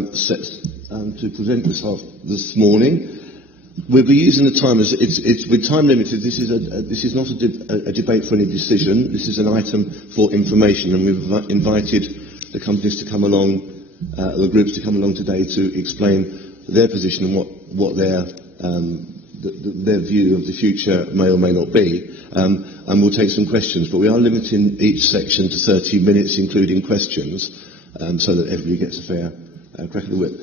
Set to present this morning. We'll be using the time as it's with time limited. This is not a debate for any decision. This is an item for information, and we've invited the companies to come along, the groups to come along today to explain their position and what their view of the future may or may not be. And we'll take some questions, but we are limiting each section to 30 minutes, including questions, so that everybody gets a fair crack of the whip.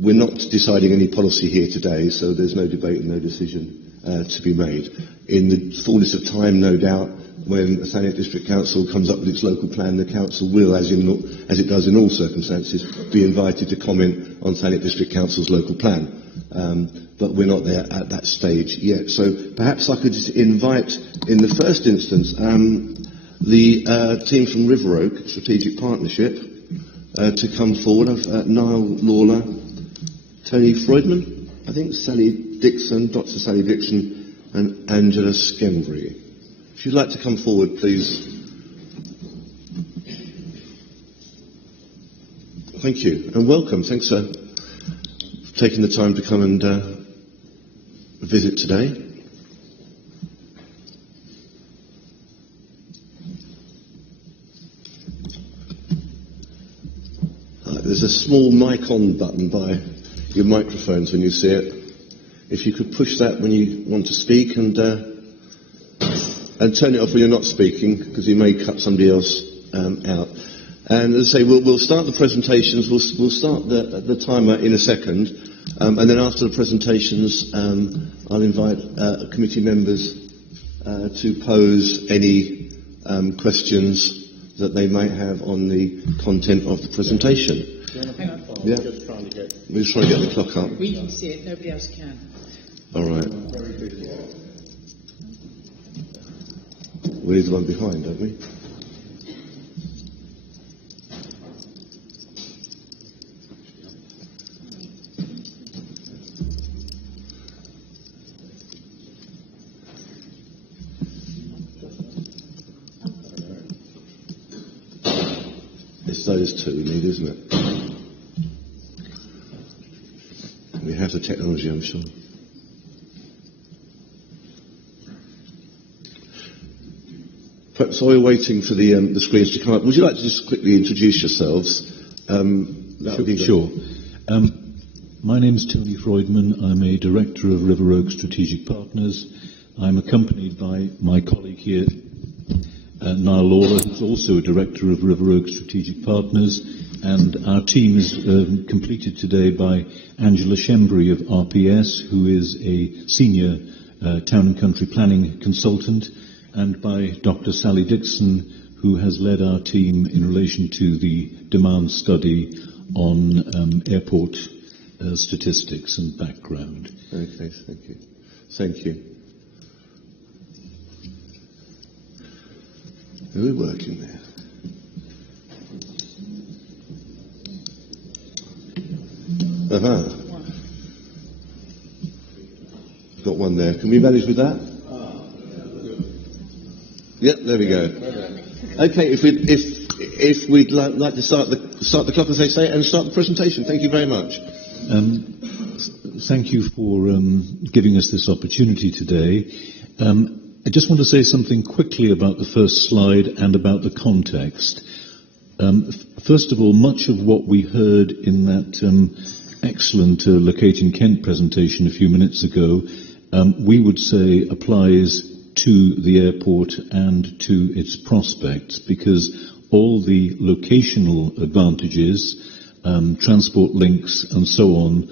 We're not deciding any policy here today, so there's no debate and no decision to be made. In the fullness of time, no doubt, when a Thanet District Council comes up with its local plan, the Council will, as it does in all circumstances, be invited to comment on Thanet District Council's local plan. But we're not there at that stage yet. So perhaps I could just invite, in the first instance, the team from River Oak Strategic Partnership to come forward. Niall Lawler, Tony Freudman, I think Sally Dixon, Dr. Sally Dixon, and Angela Skembry. If you'd like to come forward, please. Thank you, and welcome. Thanks for taking the time to come and visit today. There's a small mic on button by your microphones when you see it. If you could push that when you want to speak, and turn it off when you're not speaking, because you may cut somebody else out. And as I say, we'll start the presentations. We'll start the timer in a second, and then after the presentations, I'll invite committee members to pose any questions that they might have on the content of the presentation. Hang on. Yeah. We're just trying to get the clock up. We can see it, nobody else can. All right. We leave the one behind, don't we? It's those two we need, isn't it? We have the technology, I'm sure. Perhaps while we're waiting for the screens to come up, would you like to just quickly introduce yourselves? Sure. My name is Tony Freudman. I'm a director of River Oak Strategic Partners. I'm accompanied by my colleague here, Niall Lawler, who's also a director of River Oak Strategic Partners, and our team is completed today by Angela Skembry of RPS, who is a senior town and country planning consultant, and by Dr. Sally Dixon, who has led our team in relation to the demand study on airport statistics and background. Okay, thank you. Thank you. Who are we working there? Got one there. Can we manage with that? Yep, there we go. Okay, if we'd like to start the clock, as they say, and start the presentation. Thank you very much. Thank you for giving us this opportunity today. I just want to say something quickly about the first slide and about the context. First of all, much of what we heard in that excellent Locating Kent presentation a few minutes ago, we would say applies to the airport and to its prospects, because all the locational advantages, transport links and so on,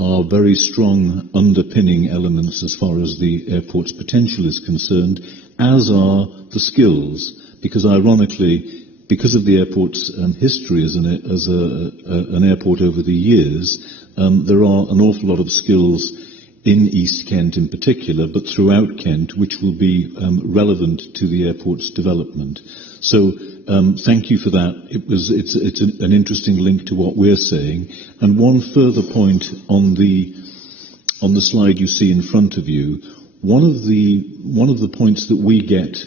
are very strong underpinning elements as far as the airport's potential is concerned, as are the skills, because ironically, because of the airport's history as an airport over the years, there are an awful lot of skills in East Kent in particular, but throughout Kent, which will be relevant to the airport's development. So thank you for that. It's an interesting link to what we're saying. And one further point on the slide you see in front of you, one of the points that we get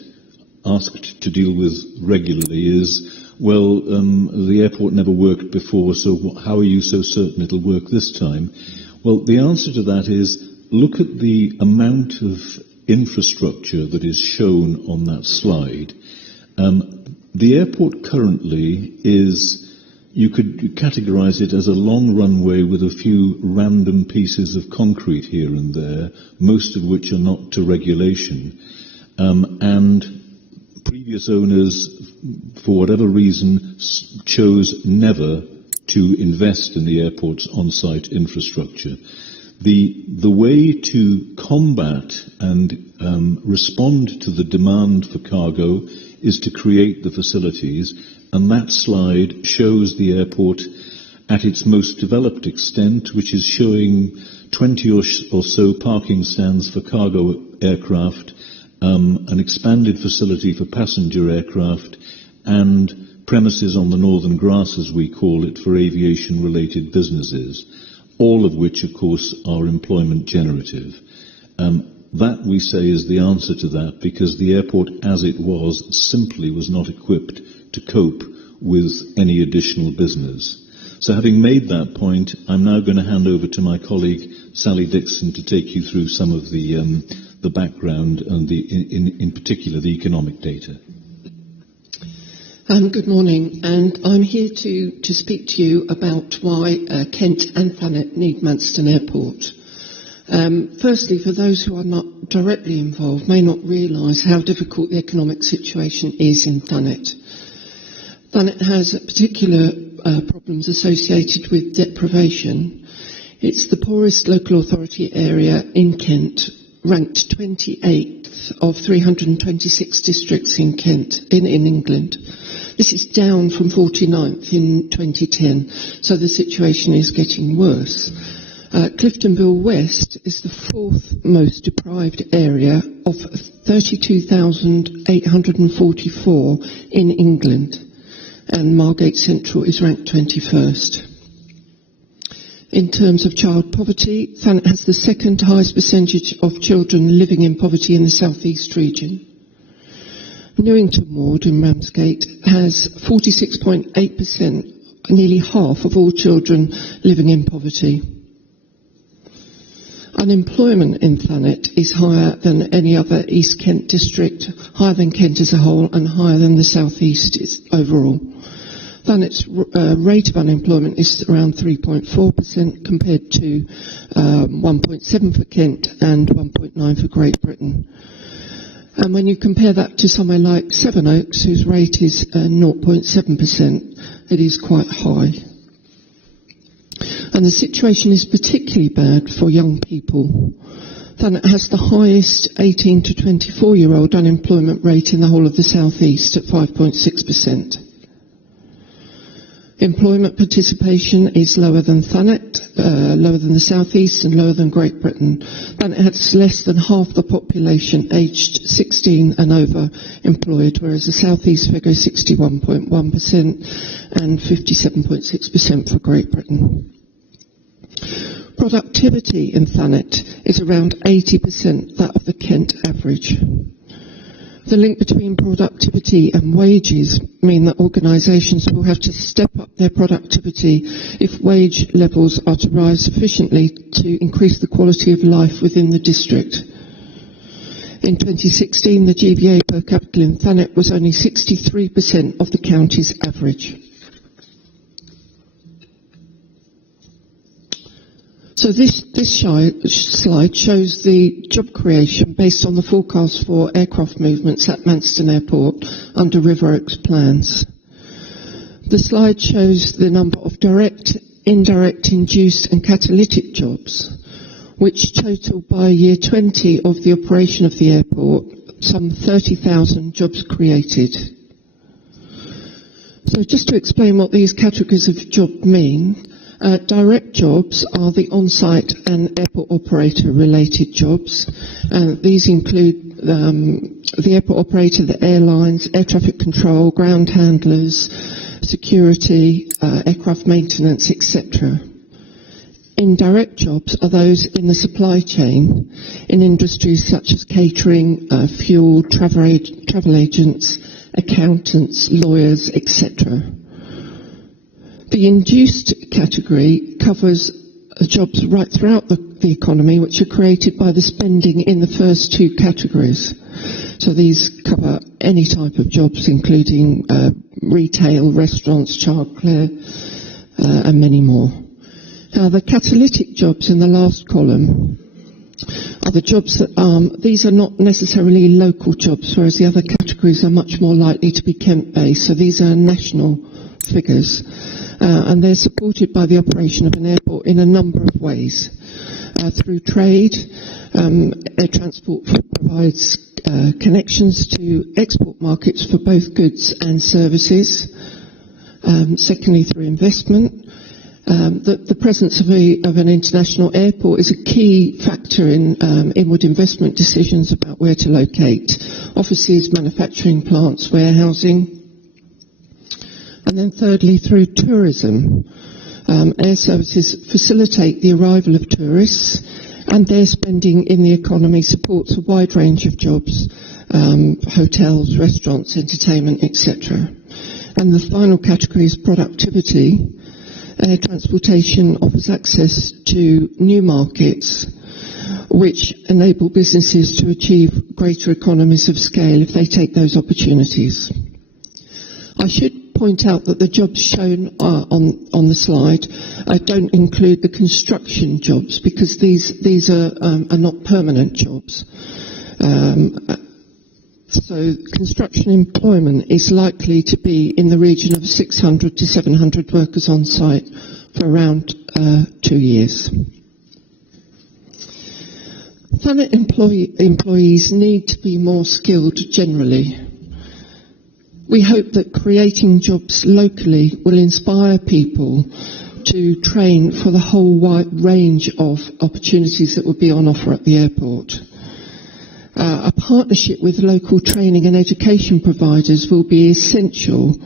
asked to deal with regularly is well, the airport never worked before, so how are you so certain it'll work this time? Well, the answer to that is, look at the amount of infrastructure that is shown on that slide. The airport currently is, you could categorize it as a long runway with a few random pieces of concrete here and there, most of which are not to regulation. And previous owners, for whatever reason, chose never to invest in the airport's on-site infrastructure. The way to combat and respond to the demand for cargo is to create the facilities, and that slide shows the airport at its most developed extent, which is showing 20 or so parking stands for cargo aircraft, an expanded facility for passenger aircraft, and premises on the northern grass, as we call it, for aviation-related businesses, all of which, of course, are employment generative. That, we say, is the answer to that, because the airport, as it was, simply was not equipped to cope with any additional business. So having made that point, I'm now going to hand over to my colleague, Sally Dixon, to take you through some of the background and in particular the economic data. Good morning, and I'm here to speak to you about why Kent and Thanet need Manston Airport. Firstly, for those who are not directly involved, may not realise how difficult the economic situation is in Thanet. Thanet has particular problems associated with deprivation. It's the poorest local authority area in Kent, ranked 28th of 326 districts in Kent, in England. This is down from 49th in 2010, so the situation is getting worse. Cliftonville West is the fourth most deprived area of 32,844 in England, and Margate Central is ranked 21st. In terms of child poverty, Thanet has the second highest percentage of children living in poverty in the South East region. Newington Ward in Ramsgate has 46.8%, nearly half of all children living in poverty. Unemployment in Thanet is higher than any other East Kent district, higher than Kent as a whole, and higher than the South East overall. Thanet's rate of unemployment is around 3.4% compared to 1.7 for Kent and 1.9 for Great Britain. And when you compare that to somewhere like Sevenoaks, whose rate is 0.7%, it is quite high. And the situation is particularly bad for young people. Thanet has the highest 18 to 24-year-old unemployment rate in the whole of the South East at 5.6%. Employment participation is lower than Thanet, lower than the South East, and lower than Great Britain. Thanet has less than half the population aged 16 and over employed, whereas the South East figure is 61.1% and 57.6% for Great Britain. Productivity in Thanet is around 80% that of the Kent average. The link between productivity and wages mean that organisations will have to step up their productivity if wage levels are to rise sufficiently to increase the quality of life within the district. In 2016, the GVA per capita in Thanet was only 63% of the county's average. So this slide shows the job creation based on the forecast for aircraft movements at Manston Airport under River Oaks plans. The slide shows the number of direct, indirect, induced and catalytic jobs, which total by year 20 of the operation of the airport some 30,000 jobs created. So just to explain what these categories of job mean, direct jobs are the on-site and airport operator related jobs. These include the airport operator, the airlines, air traffic control, ground handlers, security, aircraft maintenance, etc. Indirect jobs are those in the supply chain in industries such as catering, fuel, travel agents, accountants, lawyers, etc. The induced category covers jobs right throughout the economy which are created by the spending in the first two categories. So these cover any type of jobs, including retail, restaurants, childcare, and many more. Now, the catalytic jobs in the last column are the jobs that these are not necessarily local jobs, whereas the other categories are much more likely to be Kent-based. So these are national figures, and they're supported by the operation of an airport in a number of ways. Through trade, air transport provides connections to export markets for both goods and services. Secondly, through investment. The presence of an international airport is a key factor in inward investment decisions about where to locate offices, manufacturing plants, warehousing. And then thirdly, through tourism. Air services facilitate the arrival of tourists, and their spending in the economy supports a wide range of jobs, hotels, restaurants, entertainment, etc. And the final category is productivity. Air transportation offers access to new markets which enable businesses to achieve greater economies of scale if they take those opportunities. I should point out that the jobs shown on the slide don't include the construction jobs, because these are not permanent jobs. So construction employment is likely to be in the region of 600 to 700 workers on site for around 2 years. Planet employees need to be more skilled generally. We hope that creating jobs locally will inspire people to train for the whole wide range of opportunities that will be on offer at the airport. A partnership with local training and education providers will be essential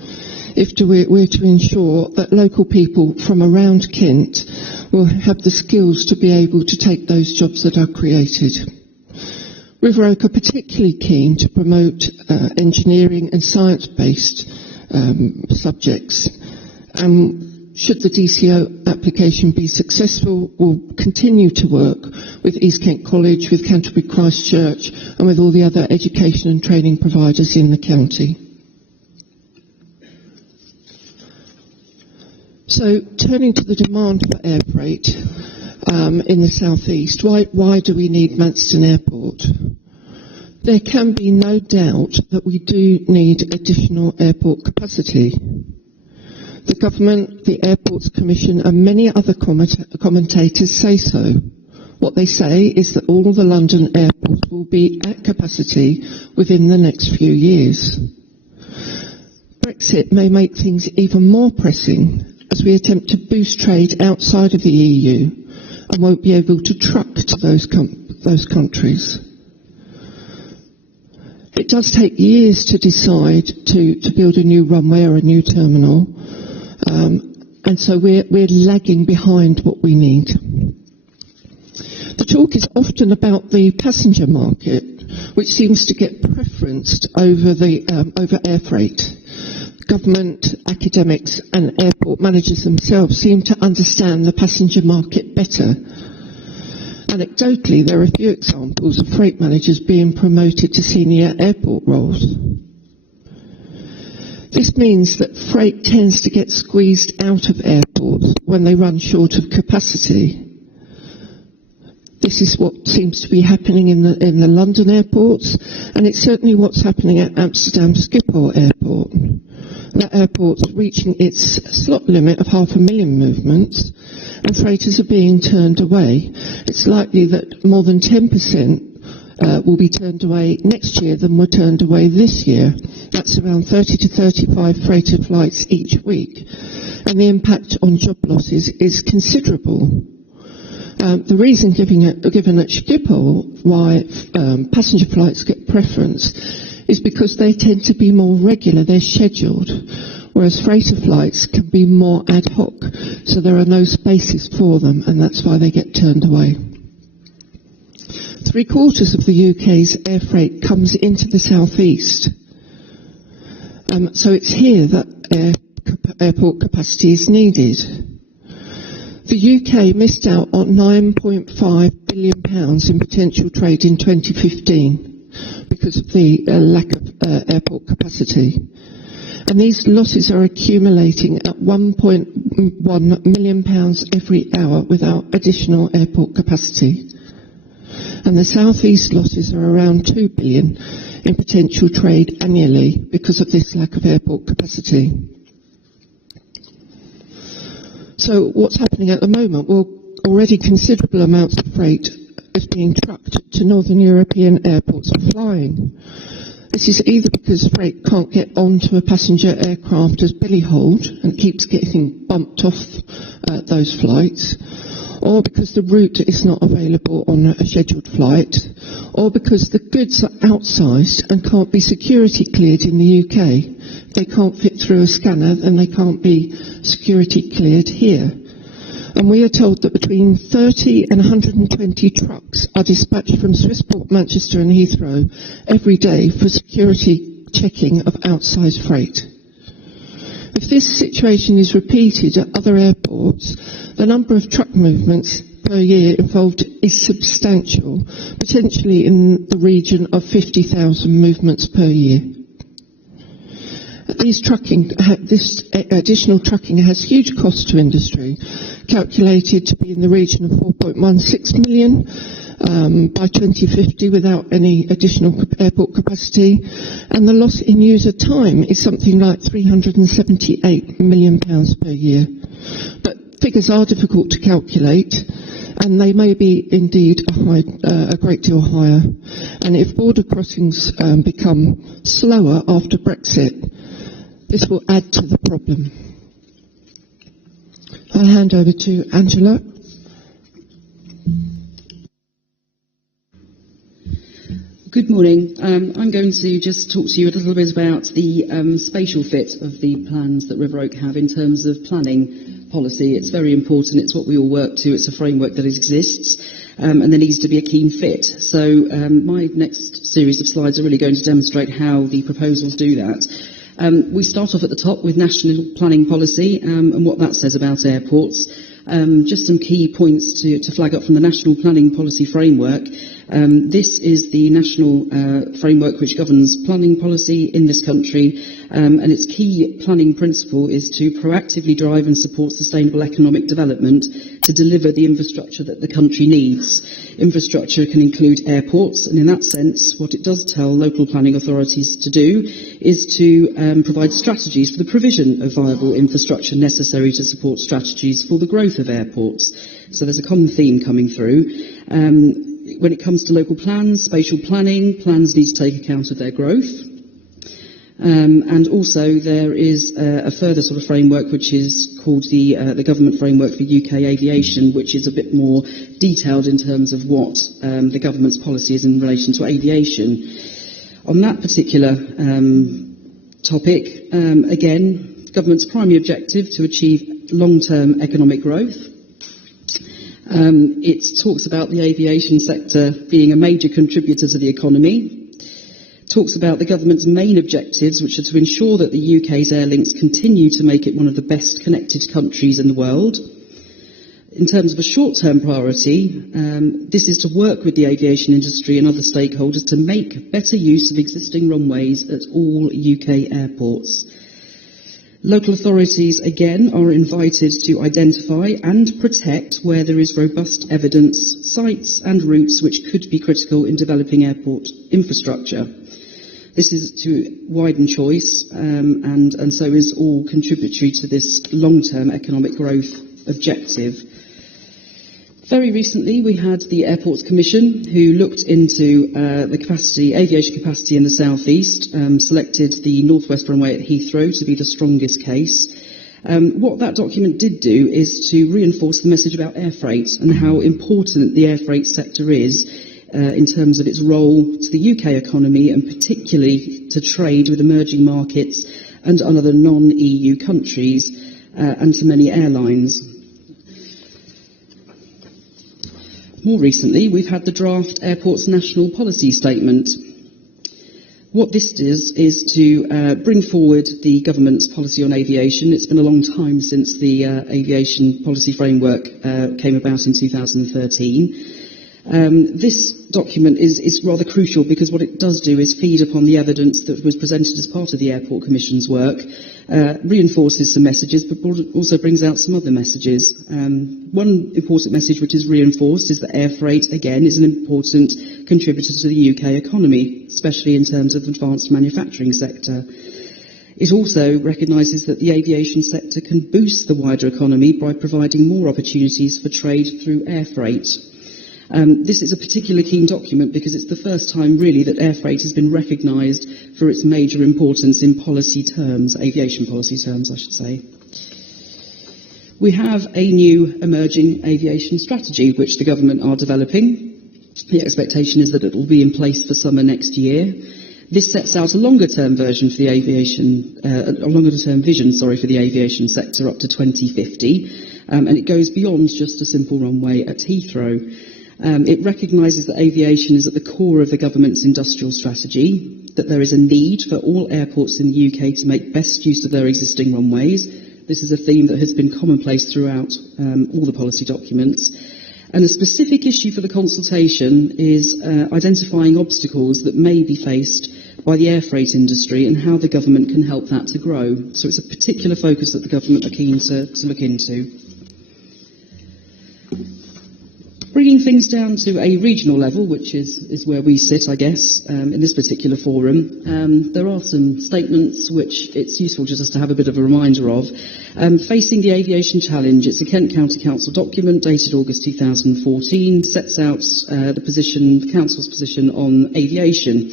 if we're to ensure that local people from around Kent will have the skills to be able to take those jobs that are created. River Oak are particularly keen to promote engineering and science-based subjects. Should the DCO application be successful, we'll continue to work with East Kent College, with Canterbury Christ Church, and with all the other education and training providers in the county. So, turning to the demand for air freight in the southeast, why do we need Manston Airport? There can be no doubt that we do need additional airport capacity. The government, the Airports Commission and many other commentators say so. What they say is that all the London airports will be at capacity within the next few years. Brexit may make things even more pressing as we attempt to boost trade outside of the EU and won't be able to truck to those countries. It does take years to decide to build a new runway or a new terminal. And so we're lagging behind what we need. The talk is often about the passenger market, which seems to get preferenced over air freight. Government, academics and airport managers themselves seem to understand the passenger market better. Anecdotally, there are a few examples of freight managers being promoted to senior airport roles. This means that freight tends to get squeezed out of airports when they run short of capacity. This is what seems to be happening in the London airports, and it's certainly what's happening at Amsterdam Schiphol Airport. That airport's reaching its slot limit of 500,000 movements, and freighters are being turned away. It's likely that more than 10% will be turned away next year than were turned away this year. That's around 30 to 35 freighter flights each week. And the impact on job losses is considerable. The reason given at Schiphol why passenger flights get preference is because they tend to be more regular, they're scheduled, whereas freighter flights can be more ad hoc, so there are no spaces for them, and that's why they get turned away. 3/4 of the UK's air freight comes into the southeast. So it's here that airport capacity is needed. The UK missed out on £9.5 billion in potential trade in 2015 because of the lack of airport capacity. And these losses are accumulating at £1.1 million every hour without additional airport capacity. And the South East losses are around £2 billion in potential trade annually because of this lack of airport capacity. So what's happening at the moment? Well, already considerable amounts of freight is being trucked to Northern European airports for flying. This is either because freight can't get onto a passenger aircraft as belly hold and keeps getting bumped off those flights, or because the route is not available on a scheduled flight, or because the goods are outsized and can't be security cleared in the UK. They can't fit through a scanner and they can't be security cleared here. And we are told that between 30 and 120 trucks are dispatched from Swissport, Manchester and Heathrow every day for security checking of outsized freight. If this situation is repeated at other airports, the number of truck movements per year involved is substantial, potentially in the region of 50,000 movements per year. This additional trucking has huge cost to industry, calculated to be in the region of 4.16 million by 2050 without any additional airport capacity, and the loss in user time is something like £378 million per year. But figures are difficult to calculate, and they may be indeed a great deal higher. And if border crossings become slower after Brexit, this will add to the problem. I'll hand over to Angela. Good morning. I'm going to just talk to you a little bit about the spatial fit of the plans that River Oak have in terms of planning policy. It's very important. It's what we all work to. It's a framework that exists, and there needs to be a keen fit. So my next series of slides are really going to demonstrate how the proposals do that. We start off at the top with national planning policy and what that says about airports. Just some key points to flag up from the national planning policy framework. This is the national framework which governs planning policy in this country, and its key planning principle is to proactively drive and support sustainable economic development to deliver the infrastructure that the country needs. Infrastructure can include airports, and in that sense, what it does tell local planning authorities to do is to provide strategies for the provision of viable infrastructure necessary to support strategies for the growth of airports. So there's a common theme coming through. When it comes to local plans, spatial planning, plans need to take account of their growth. And also there is a further sort of framework which is called the Government Framework for UK Aviation, which is a bit more detailed in terms of what the government's policy is in relation to aviation. On that particular topic, again, government's primary objective to achieve long-term economic growth. It talks about the aviation sector being a major contributor to the economy. Talks about the government's main objectives, which are to ensure that the UK's air links continue to make it one of the best connected countries in the world. In terms of a short-term priority, this is to work with the aviation industry and other stakeholders to make better use of existing runways at all UK airports. Local authorities, again, are invited to identify and protect where there is robust evidence, sites and routes which could be critical in developing airport infrastructure. This is to widen choice and so is all contributory to this long-term economic growth objective. Very recently, we had the Airports Commission, who looked into the aviation capacity in the South East, selected the Northwest runway at Heathrow to be the strongest case. What that document did do is to reinforce the message about air freight and how important the air freight sector is in terms of its role to the UK economy and particularly to trade with emerging markets and other non-EU countries and to many airlines. More recently, we've had the draft Airports National Policy Statement. What this does is to bring forward the government's policy on aviation. It's been a long time since the aviation policy framework came about in 2013. This document is rather crucial because what it does do is feed upon the evidence that was presented as part of the Airport Commission's work, reinforces some messages, but also brings out some other messages. One important message which is reinforced is that air freight, again, is an important contributor to the UK economy, especially in terms of the advanced manufacturing sector. It also recognises that the aviation sector can boost the wider economy by providing more opportunities for trade through air freight. This is a particularly keen document because it's the first time really that air freight has been recognised for its major importance in policy terms, aviation policy terms I should say. We have a new emerging aviation strategy which the government are developing. The expectation is that it will be in place for summer next year. This sets out a longer-term version for the aviation, a longer-term vision, for the aviation sector up to 2050, and it goes beyond just a simple runway at Heathrow. It recognises that aviation is at the core of the government's industrial strategy, that there is a need for all airports in the UK to make best use of their existing runways. This is a theme that has been commonplace throughout all the policy documents. And a specific issue for the consultation is identifying obstacles that may be faced by the air freight industry and how the government can help that to grow. So it's a particular focus that the government are keen to look into. Bringing things down to a regional level, which is where we sit, I guess, in this particular forum, there are some statements which it's useful just to have a bit of a reminder of. Facing the Aviation Challenge, it's a Kent County Council document dated August 2014, sets out the Council's position on aviation.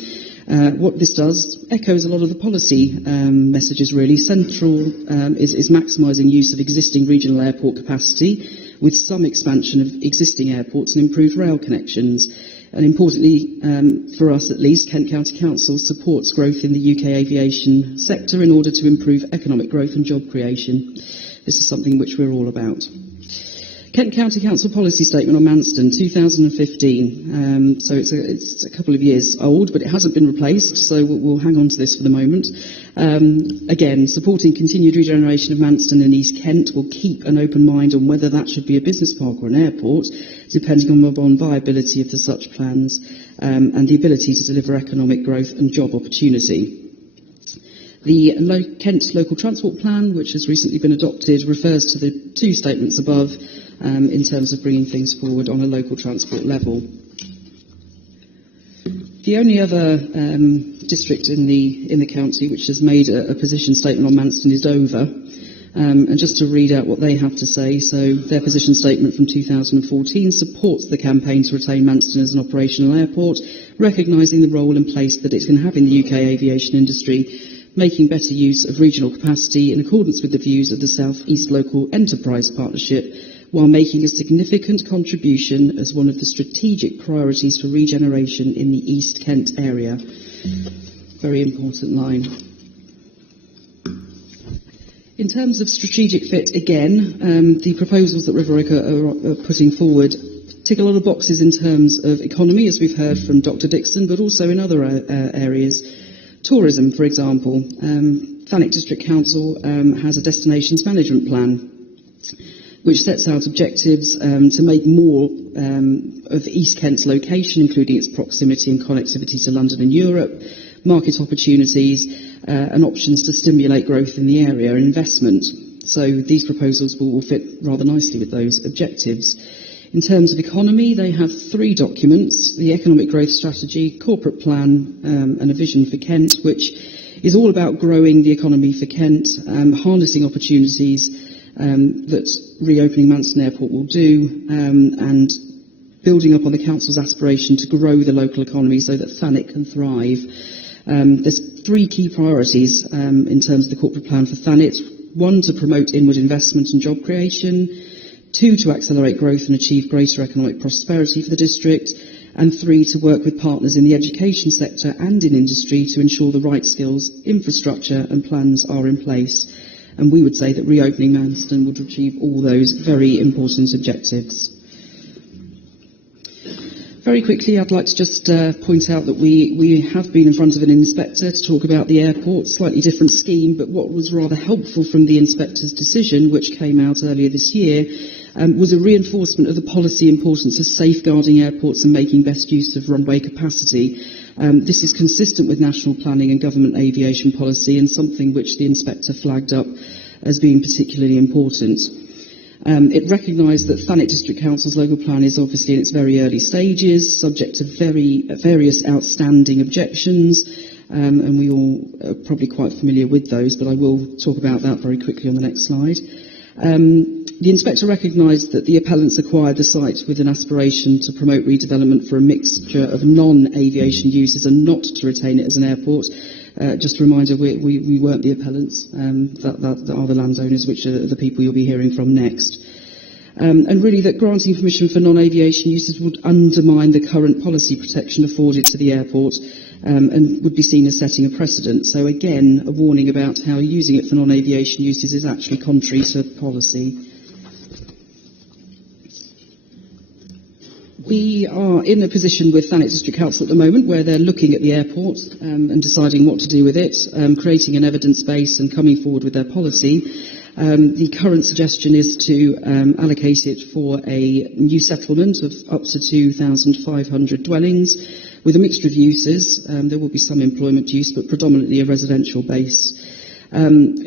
What this does echoes a lot of the policy messages really. Central is maximising use of existing regional airport capacity with some expansion of existing airports and improved rail connections. And importantly, for us at least, Kent County Council supports growth in the UK aviation sector in order to improve economic growth and job creation. This is something which we're all about. Kent County Council Policy Statement on Manston, 2015. So it's a couple of years old, but it hasn't been replaced, so we'll hang on to this for the moment. Again, supporting continued regeneration of Manston and East Kent will keep an open mind on whether that should be a business park or an airport, depending on viability of the such plans and the ability to deliver economic growth and job opportunity. The Kent Local Transport Plan, which has recently been adopted, refers to the two statements above in terms of bringing things forward on a local transport level. The only other district in the county which has made a position statement on Manston is Dover. And just to read out what they have to say, so their position statement from 2014 supports the campaign to retain Manston as an operational airport, recognising the role and place that it can have in the UK aviation industry, making better use of regional capacity in accordance with the views of the South East Local Enterprise Partnership, while making a significant contribution as one of the strategic priorities for regeneration in the East Kent area. Very important line. In terms of strategic fit, again, the proposals that River Oak are putting forward tick a lot of boxes in terms of economy, as we've heard from Dr. Dixon, but also in other areas. Tourism, for example. Thanet District Council has a destinations management plan which sets out objectives to make more of East Kent's location, including its proximity and connectivity to London and Europe, market opportunities and options to stimulate growth in the area and investment. So these proposals will fit rather nicely with those objectives. In terms of economy, they have three documents: the Economic Growth Strategy, Corporate Plan and a Vision for Kent, which is all about growing the economy for Kent, harnessing opportunities that reopening Manston Airport will do, and building up on the Council's aspiration to grow the local economy so that Thanet can thrive. There's three key priorities in terms of the Corporate Plan for Thanet. One, to promote inward investment and job creation. Two, to accelerate growth and achieve greater economic prosperity for the district. And three, to work with partners in the education sector and in industry to ensure the right skills, infrastructure and plans are in place. And we would say that reopening Manston would achieve all those very important objectives. Very quickly, I'd like to just point out that we have been in front of an inspector to talk about the airport, slightly different scheme, but what was rather helpful from the inspector's decision, which came out earlier this year, was a reinforcement of the policy importance of safeguarding airports and making best use of runway capacity. This is consistent with national planning and government aviation policy, and something which the inspector flagged up as being particularly important. It recognised that Thanet District Council's local plan is obviously in its very early stages, subject to various outstanding objections, and we all are probably quite familiar with those, but I will talk about that very quickly on the next slide. The inspector recognised that the appellants acquired the site with an aspiration to promote redevelopment for a mixture of non-aviation uses and not to retain it as an airport. Just a reminder, we weren't the appellants, that are the landowners, which are the people you'll be hearing from next. And really that granting permission for non-aviation uses would undermine the current policy protection afforded to the airport and would be seen as setting a precedent. So again, a warning about how using it for non-aviation uses is actually contrary to policy. We are in a position with Thanet District Council at the moment where they're looking at the airport and deciding what to do with it, creating an evidence base and coming forward with their policy. The current suggestion is to allocate it for a new settlement of up to 2,500 dwellings with a mixture of uses. There will be some employment use, but predominantly a residential base.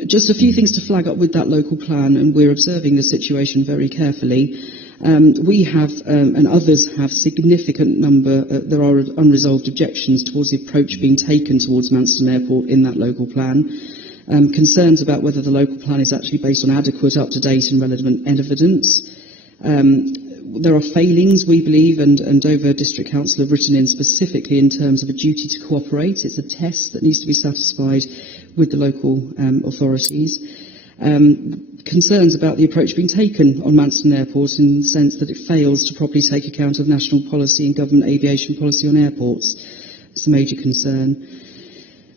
Just a few things to flag up with that local plan, and we're observing the situation very carefully. We have, and others have, significant number, there are unresolved objections towards the approach being taken towards Manston Airport in that local plan. Concerns about whether the local plan is actually based on adequate, up-to-date and relevant evidence. There are failings, we believe, and Dover District Council have written in specifically in terms of a duty to cooperate. It's a test that needs to be satisfied with the local authorities. Concerns about the approach being taken on Manston Airport in the sense that it fails to properly take account of national policy and government aviation policy on airports. It's a major concern.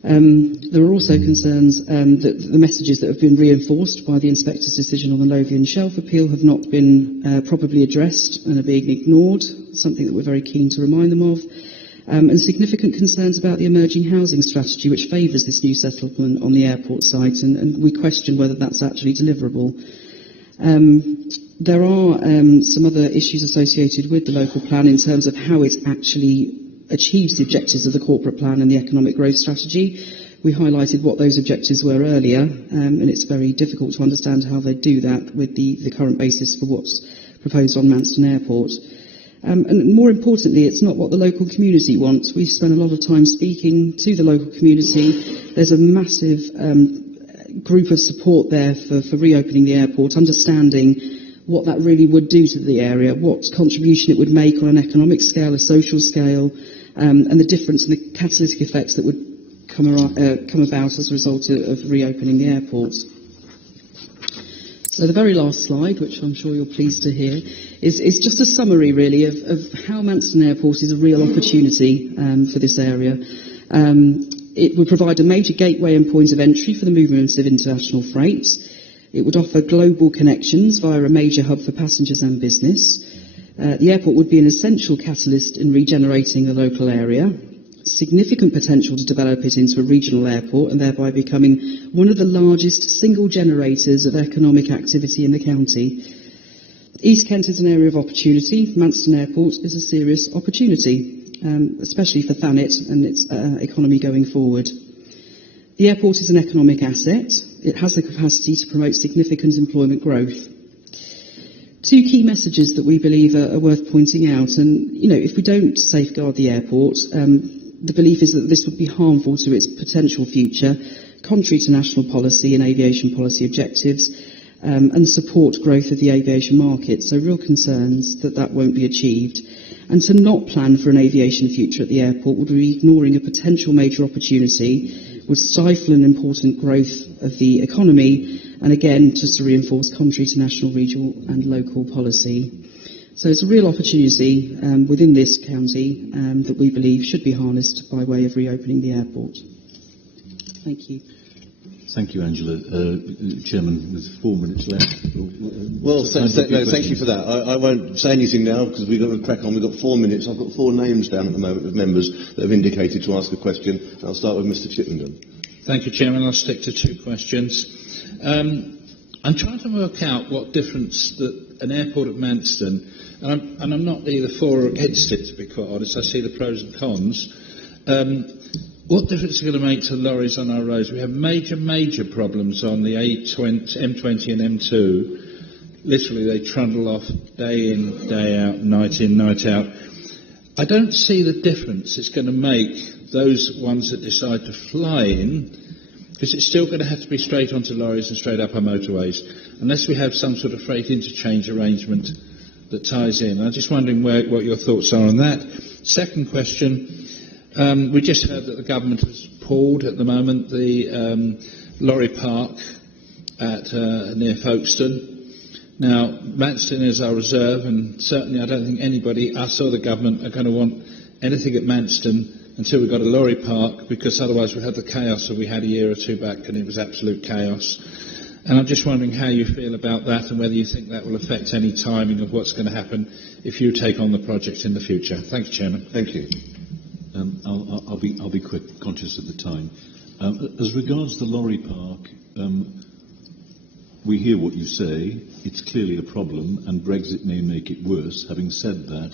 There are also concerns that the messages that have been reinforced by the inspector's decision on the Lothian Shelf appeal have not been properly addressed and are being ignored, something that we're very keen to remind them of. And significant concerns about the emerging housing strategy, which favours this new settlement on the airport site, and we question whether that's actually deliverable. There are some other issues associated with the local plan in terms of how it actually achieves the objectives of the corporate plan and the economic growth strategy. We highlighted what those objectives were earlier, and it's very difficult to understand how they do that with the current basis for what's proposed on Manston Airport. And more importantly, it's not what the local community wants. We've spent a lot of time speaking to the local community. There's a massive group of support there for reopening the airport, understanding what that really would do to the area, what contribution it would make on an economic scale, a social scale, and the difference and the catalytic effects that would come about as a result of reopening the airport. So the very last slide, which I'm sure you're pleased to hear, is just a summary, really, of how Manston Airport is a real opportunity for this area. It would provide a major gateway and point of entry for the movement of international freight. It would offer global connections via a major hub for passengers and business. The airport would be an essential catalyst in regenerating the local area. Significant potential to develop it into a regional airport and thereby becoming one of the largest single generators of economic activity in the county. East Kent is an area of opportunity. Manston Airport is a serious opportunity, especially for Thanet and its economy going forward. The airport is an economic asset. It has the capacity to promote significant employment growth. Two key messages that we believe are worth pointing out, and if we don't safeguard the airport, the belief is that this would be harmful to its potential future, contrary to national policy and aviation policy objectives, and support growth of the aviation market. So real concerns that won't be achieved. And to not plan for an aviation future at the airport would be ignoring a potential major opportunity, would stifle an important growth of the economy, and again, just to reinforce contrary to national, regional and local policy. So it's a real opportunity within this county that we believe should be harnessed by way of reopening the airport. Thank you. Thank you, Angela. Chairman, with 4 minutes left. Well, thank you for that. I won't say anything now because we've got to crack on. We've got 4 minutes. I've got 4 names down at the moment of members that have indicated to ask a question. I'll start with Mr. Chittenden. Thank you, Chairman. I'll stick to 2 questions. I'm trying to work out what difference that an airport at Manston, and I'm not either for or against it, to be quite honest. I see the pros and cons. What difference is it going to make to lorries on our roads? We have major problems on the M20 and M2. Literally, they trundle off day in, day out, night in, night out. I don't see the difference it's going to make those ones that decide to fly in, because it's still going to have to be straight onto lorries and straight up our motorways, unless we have some sort of freight interchange arrangement that ties in. I'm just wondering what your thoughts are on that. Second question. We just heard that the government has pulled at the moment the lorry park at near Folkestone. Now, Manston is our reserve, and certainly I don't think anybody, us or the government, are going to want anything at Manston until we've got a lorry park, because otherwise we'll have the chaos that we had a year or 2 back, and it was absolute chaos. And I'm just wondering how you feel about that, and whether you think that will affect any timing of what's going to happen if you take on the project in the future. Thank you, Chairman. Thank you. I'll be quick, conscious of the time. As regards the lorry park, we hear what you say. It's clearly a problem, and Brexit may make it worse. Having said that,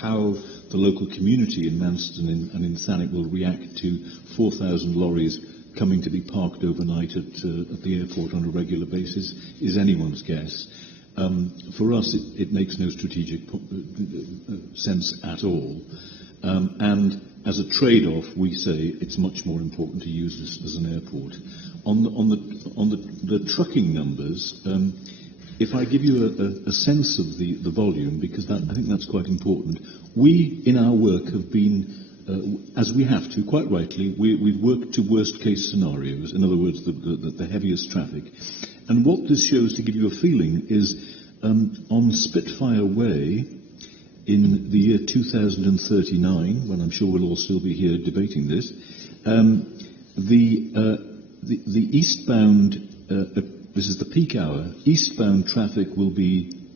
how the local community in Manston and in Thanet will react to 4,000 lorries coming to be parked overnight at the airport on a regular basis is anyone's guess. For us, it makes no strategic sense at all. And as a trade-off, we say it's much more important to use this as an airport. On the trucking numbers, if I give you a sense of the volume, because I think that's quite important, we in our work have been, as we have to, quite rightly, we've worked to worst-case scenarios, in other words, the heaviest traffic. And what this shows, to give you a feeling, is on Spitfire Way, in the year 2039, when I'm sure we'll all still be here debating this, the eastbound, this is the peak hour, eastbound traffic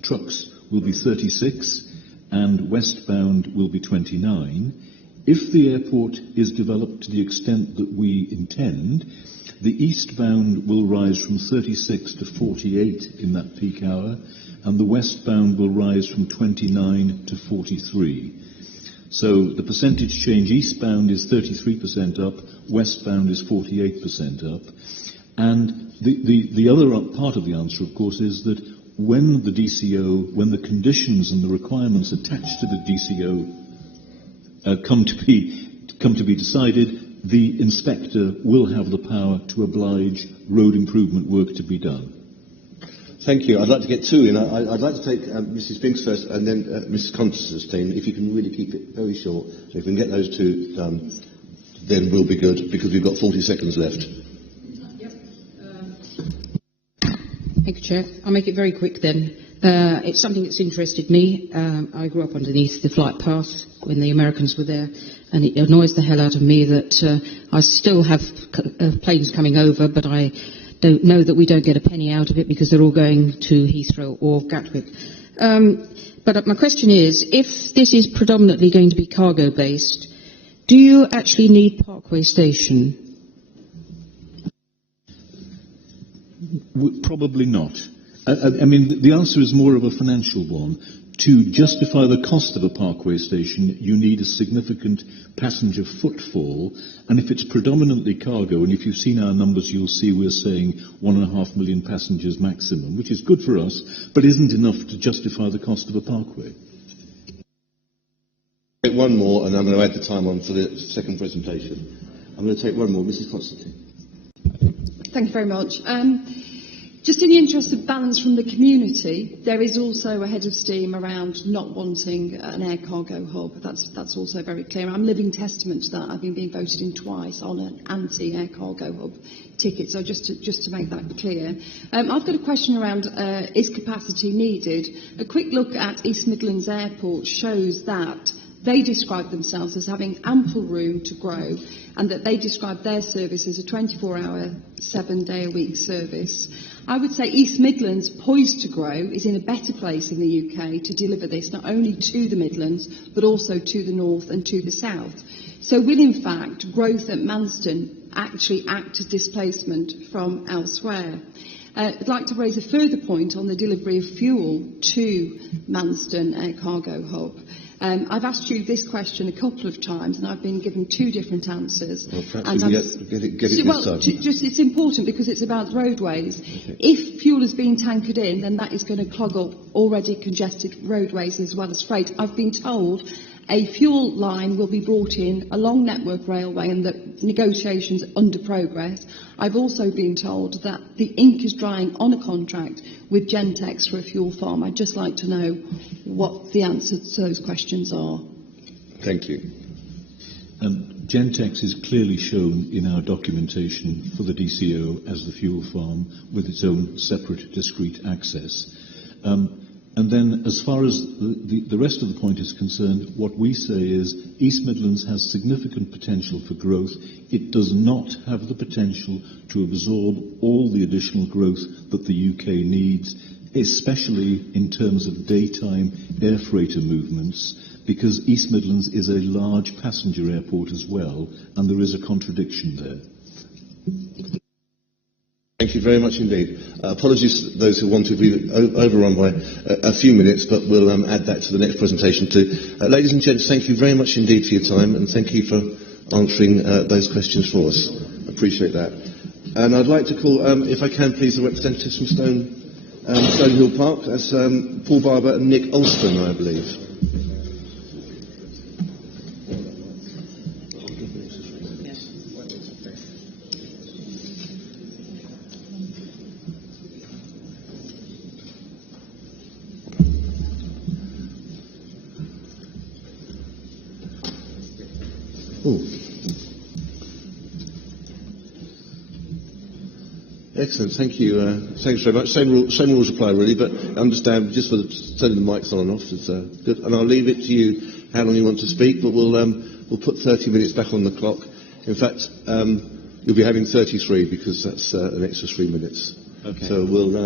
trucks will be 36 and westbound will be 29. If the airport is developed to the extent that we intend, the eastbound will rise from 36 to 48 in that peak hour, and the westbound will rise from 29 to 43. So the percentage change, eastbound is 33% up, westbound is 48% up. And the other part of the answer, of course, is that when the DCO, when the conditions and the requirements attached to the DCO come to be decided, the inspector will have the power to oblige road improvement work to be done. Thank you. I'd like to get 2 in. I'd like to take Mrs. Binks first, and then Mrs. Constance's, if you can really keep it very short. So if we can get those 2 done, then we'll be good, because we've got 40 seconds left. Yep. Thank you, Chair. I'll make it very quick then. It's something that's interested me. I grew up underneath the flight path when the Americans were there, and it annoys the hell out of me that I still have planes coming over, but I don't know that we don't get a penny out of it because they're all going to Heathrow or Gatwick. But my question is, if this is predominantly going to be cargo-based, do you actually need Parkway Station? Probably not. I mean, the answer is more of a financial one. To justify the cost of a Parkway Station, you need a significant passenger footfall, and if it's predominantly cargo, and if you've seen our numbers, you'll see we're saying 1.5 million passengers maximum, which is good for us, but isn't enough to justify the cost of a parkway. Take one more, and I'm going to add the time on for the second presentation. I'm going to take one more. Mrs. Constantine. Thank you very much. Just in the interest of balance from the community, there is also a head of steam around not wanting an air cargo hub. That's also very clear. I'm living testament to that. I've been being voted in twice on an anti-air cargo hub ticket. So just to make that clear, I've got a question around is capacity needed? A quick look at East Midlands Airport shows that they describe themselves as having ample room to grow, and that they describe their service as a 24-hour, 7-day-a-week service. I would say East Midlands, poised to grow, is in a better place in the UK to deliver this, not only to the Midlands, but also to the north and to the south. So will, in fact, growth at Manston actually act as displacement from elsewhere? I'd like to raise a further point on the delivery of fuel to Manston Air Cargo Hub. I've asked you this question a couple of times, and I've been given two different answers. Well, perhaps get it this time. It's important because it's about roadways. Okay. If fuel is being tankered in, then that is going to clog up already congested roadways as well as freight. I've been told a fuel line will be brought in along Network Railway and that negotiations are under progress. I've also been told that the ink is drying on a contract with Gentex for a fuel farm. I'd just like to know what the answers to those questions are. Thank you. Gentex is clearly shown in our documentation for the DCO as the fuel farm with its own separate discrete access. And then, as far as the rest of the point is concerned, what we say is East Midlands has significant potential for growth. It does not have the potential to absorb all the additional growth that the UK needs, especially in terms of daytime air freighter movements, because East Midlands is a large passenger airport as well, and there is a contradiction there. Thank you very much indeed. Apologies to those who want to be overrun by a few minutes, but we'll add that to the next presentation too. Ladies and gents, thank you very much indeed for your time, and thank you for answering those questions for us. Appreciate that. And I'd like to call, if I can please, the representatives from Stonehill Park. That's Paul Barber and Nick Alston, I believe. Excellent, thank you. Thanks very much. Same rules apply really, but understand just for turning the mics on and off is good. And I'll leave it to you how long you want to speak, but we'll put 30 minutes back on the clock. In fact, you'll be having 33 because that's an extra 3 minutes. Okay. So we'll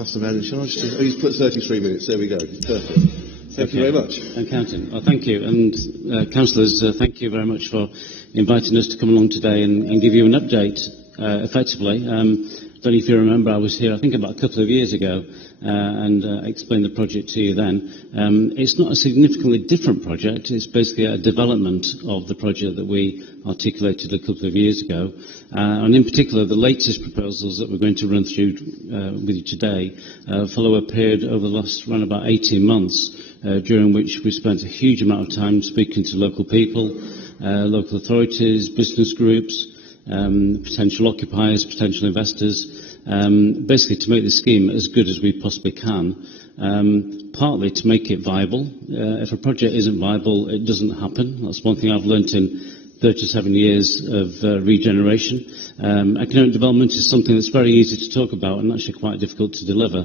ask the man in charge to. Oh, he's put 33 minutes. There we go. Perfect. Thank you very much. I'm counting. Well, thank you. And councillors, thank you very much for inviting us to come along today and give you an update, effectively. I don't know if you remember, I was here, I think, about a couple of years ago and explained the project to you then. It's not a significantly different project. It's basically a development of the project that we articulated a couple of years ago. And in particular, the latest proposals that we're going to run through with you today follow a period over the last around about 18 months, during which we spent a huge amount of time speaking to local people, local authorities, business groups, potential occupiers, potential investors, basically to make the scheme as good as we possibly can, partly to make it viable. If a project isn't viable, it doesn't happen. That's one thing I've learnt in 37 years of regeneration. Economic development is something that's very easy to talk about and actually quite difficult to deliver.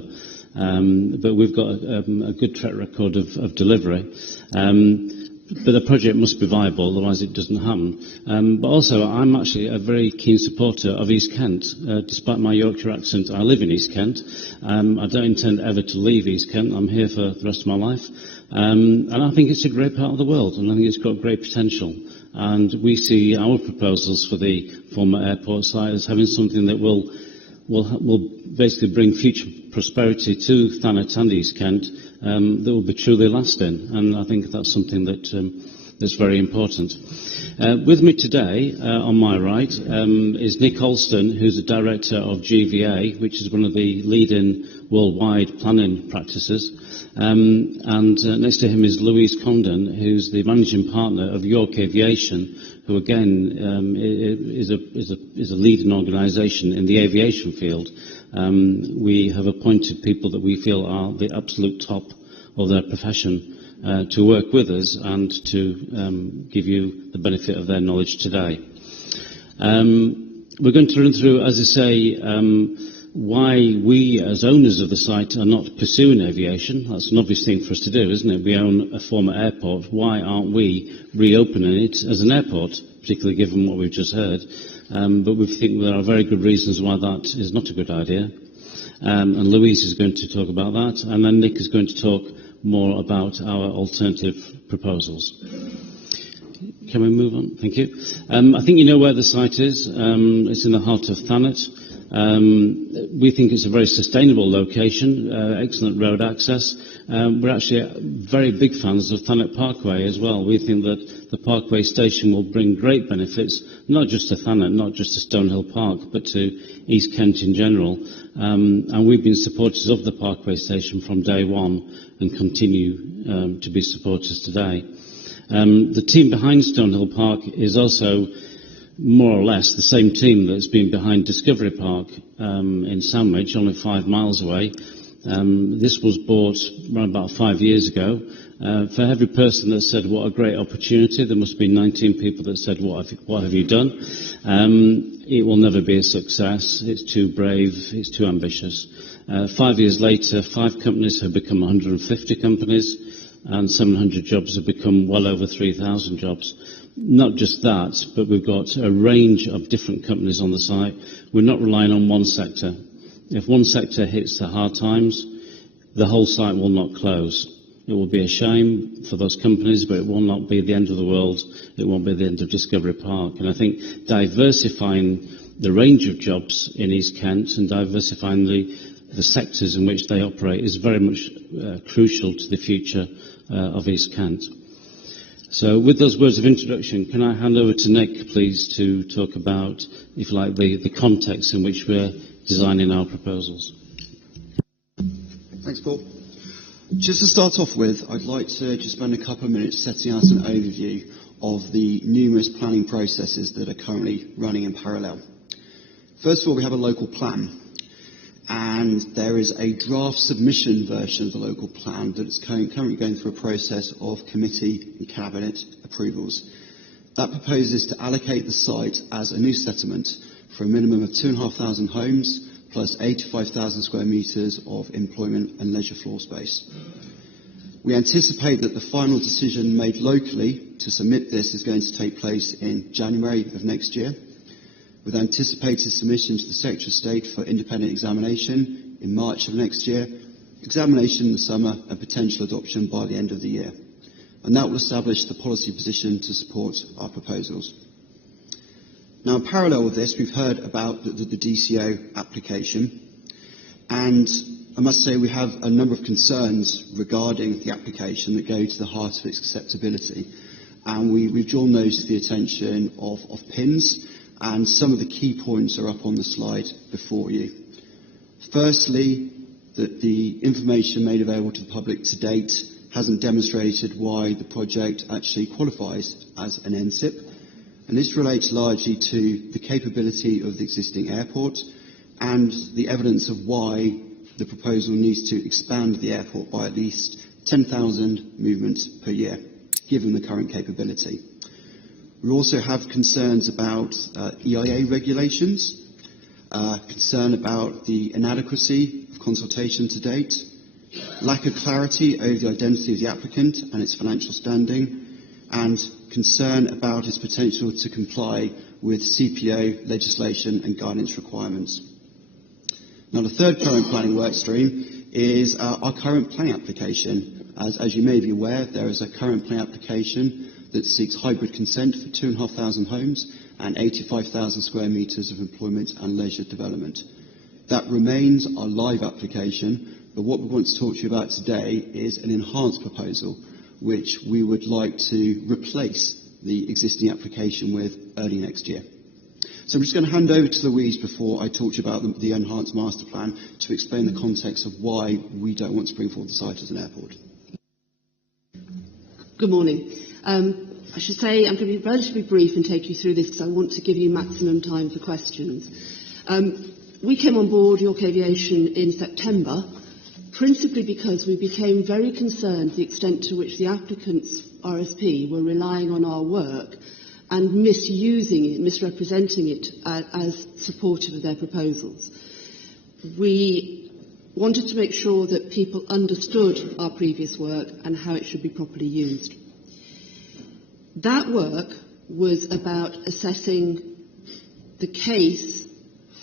But we've got a good track record of delivery. But the project must be viable, otherwise it doesn't happen. But also, I'm actually a very keen supporter of East Kent. Despite my Yorkshire accent, I live in East Kent. I don't intend ever to leave East Kent. I'm here for the rest of my life. And I think it's a great part of the world, and I think it's got great potential. And we see our proposals for the former airport site as having something that will basically bring future prosperity to Thanet and East Kent that will be truly lasting, and I think that's something that's very important. With me today, on my right, is Nick Alston, who's the director of GVA, which is one of the leading worldwide planning practices, and next to him is Louise Condon, who's the managing partner of York Aviation, who again is a leading organisation in the aviation field. We have appointed people that we feel are the absolute top of their profession to work with us and to give you the benefit of their knowledge today. We're going to run through, as I say, why we, as owners of the site, are not pursuing aviation. That's an obvious thing for us to do, isn't it? We own a former airport. Why aren't we reopening it as an airport, particularly given what we've just heard? But we think there are very good reasons why that is not a good idea. And Louise is going to talk about that, and then Nick is going to talk more about our alternative proposals. Can we move on? Thank you. I think you know where the site is. It's in the heart of Thanet. We think it's a very sustainable location, excellent road access. We're actually very big fans of Thanet Parkway as well. We think that the Parkway station will bring great benefits, not just to Thanet, not just to Stonehill Park, but to East Kent in general. And we've been supporters of the Parkway station from day one and continue to be supporters today. The team behind Stonehill Park is also more or less the same team that's been behind Discovery Park in Sandwich, only 5 miles away. This was bought around about 5 years ago. For every person that said, what a great opportunity, there must be 19 people that said, what have you done? It will never be a success. It's too brave. It's too ambitious. 5 years later, 5 companies have become 150 companies, and 700 jobs have become well over 3,000 jobs. Not just that, but we've got a range of different companies on the site. We're not relying on one sector. If one sector hits the hard times, the whole site will not close. It will be a shame for those companies, but it will not be the end of the world. It won't be the end of Discovery Park. And I think diversifying the range of jobs in East Kent and diversifying the sectors in which they operate is very much crucial to the future of East Kent. So with those words of introduction, can I hand over to Nick, please, to talk about, if you like, the context in which we're designing our proposals. Thanks, Paul. Just to start off with, I'd like to just spend a couple of minutes setting out an overview of the numerous planning processes that are currently running in parallel. First of all, we have a local plan. And there is a draft submission version of the local plan that is currently going through a process of committee and cabinet approvals. That proposes to allocate the site as a new settlement for a minimum of 2,500 homes plus 85,000 square metres of employment and leisure floor space. We anticipate that the final decision made locally to submit this is going to take place in January of next year, with anticipated submission to the Secretary of State for independent examination in March of next year, examination in the summer, and potential adoption by the end of the year. And that will establish the policy position to support our proposals. Now, in parallel with this, we've heard about the DCO application, and I must say we have a number of concerns regarding the application that go to the heart of its acceptability. And we've drawn those to the attention of PINS, and some of the key points are up on the slide before you. Firstly, that the information made available to the public to date hasn't demonstrated why the project actually qualifies as an NSIP. And this relates largely to the capability of the existing airport and the evidence of why the proposal needs to expand the airport by at least 10,000 movements per year, given the current capability. We also have concerns about EIA regulations, concern about the inadequacy of consultation to date, lack of clarity over the identity of the applicant and its financial standing, and concern about its potential to comply with CPO legislation and guidance requirements. Now, the third current planning work stream is our current planning application. As you may be aware, there is a current planning application that seeks hybrid consent for 2,500 homes and 85,000 square metres of employment and leisure development. That remains our live application, but what we want to talk to you about today is an enhanced proposal, which we would like to replace the existing application with early next year. So I'm just going to hand over to Louise before I talk to you about the enhanced master plan to explain the context of why we don't want to bring forward the site as an airport. Good morning. I should say I'm going to be relatively brief and take you through this because I want to give you maximum time for questions. We came on board York Aviation in September, principally because we became very concerned the extent to which the applicants' RSP were relying on our work and misusing it, misrepresenting it as supportive of their proposals. we wanted to make sure that people understood our previous work and how it should be properly used. That work was about assessing the case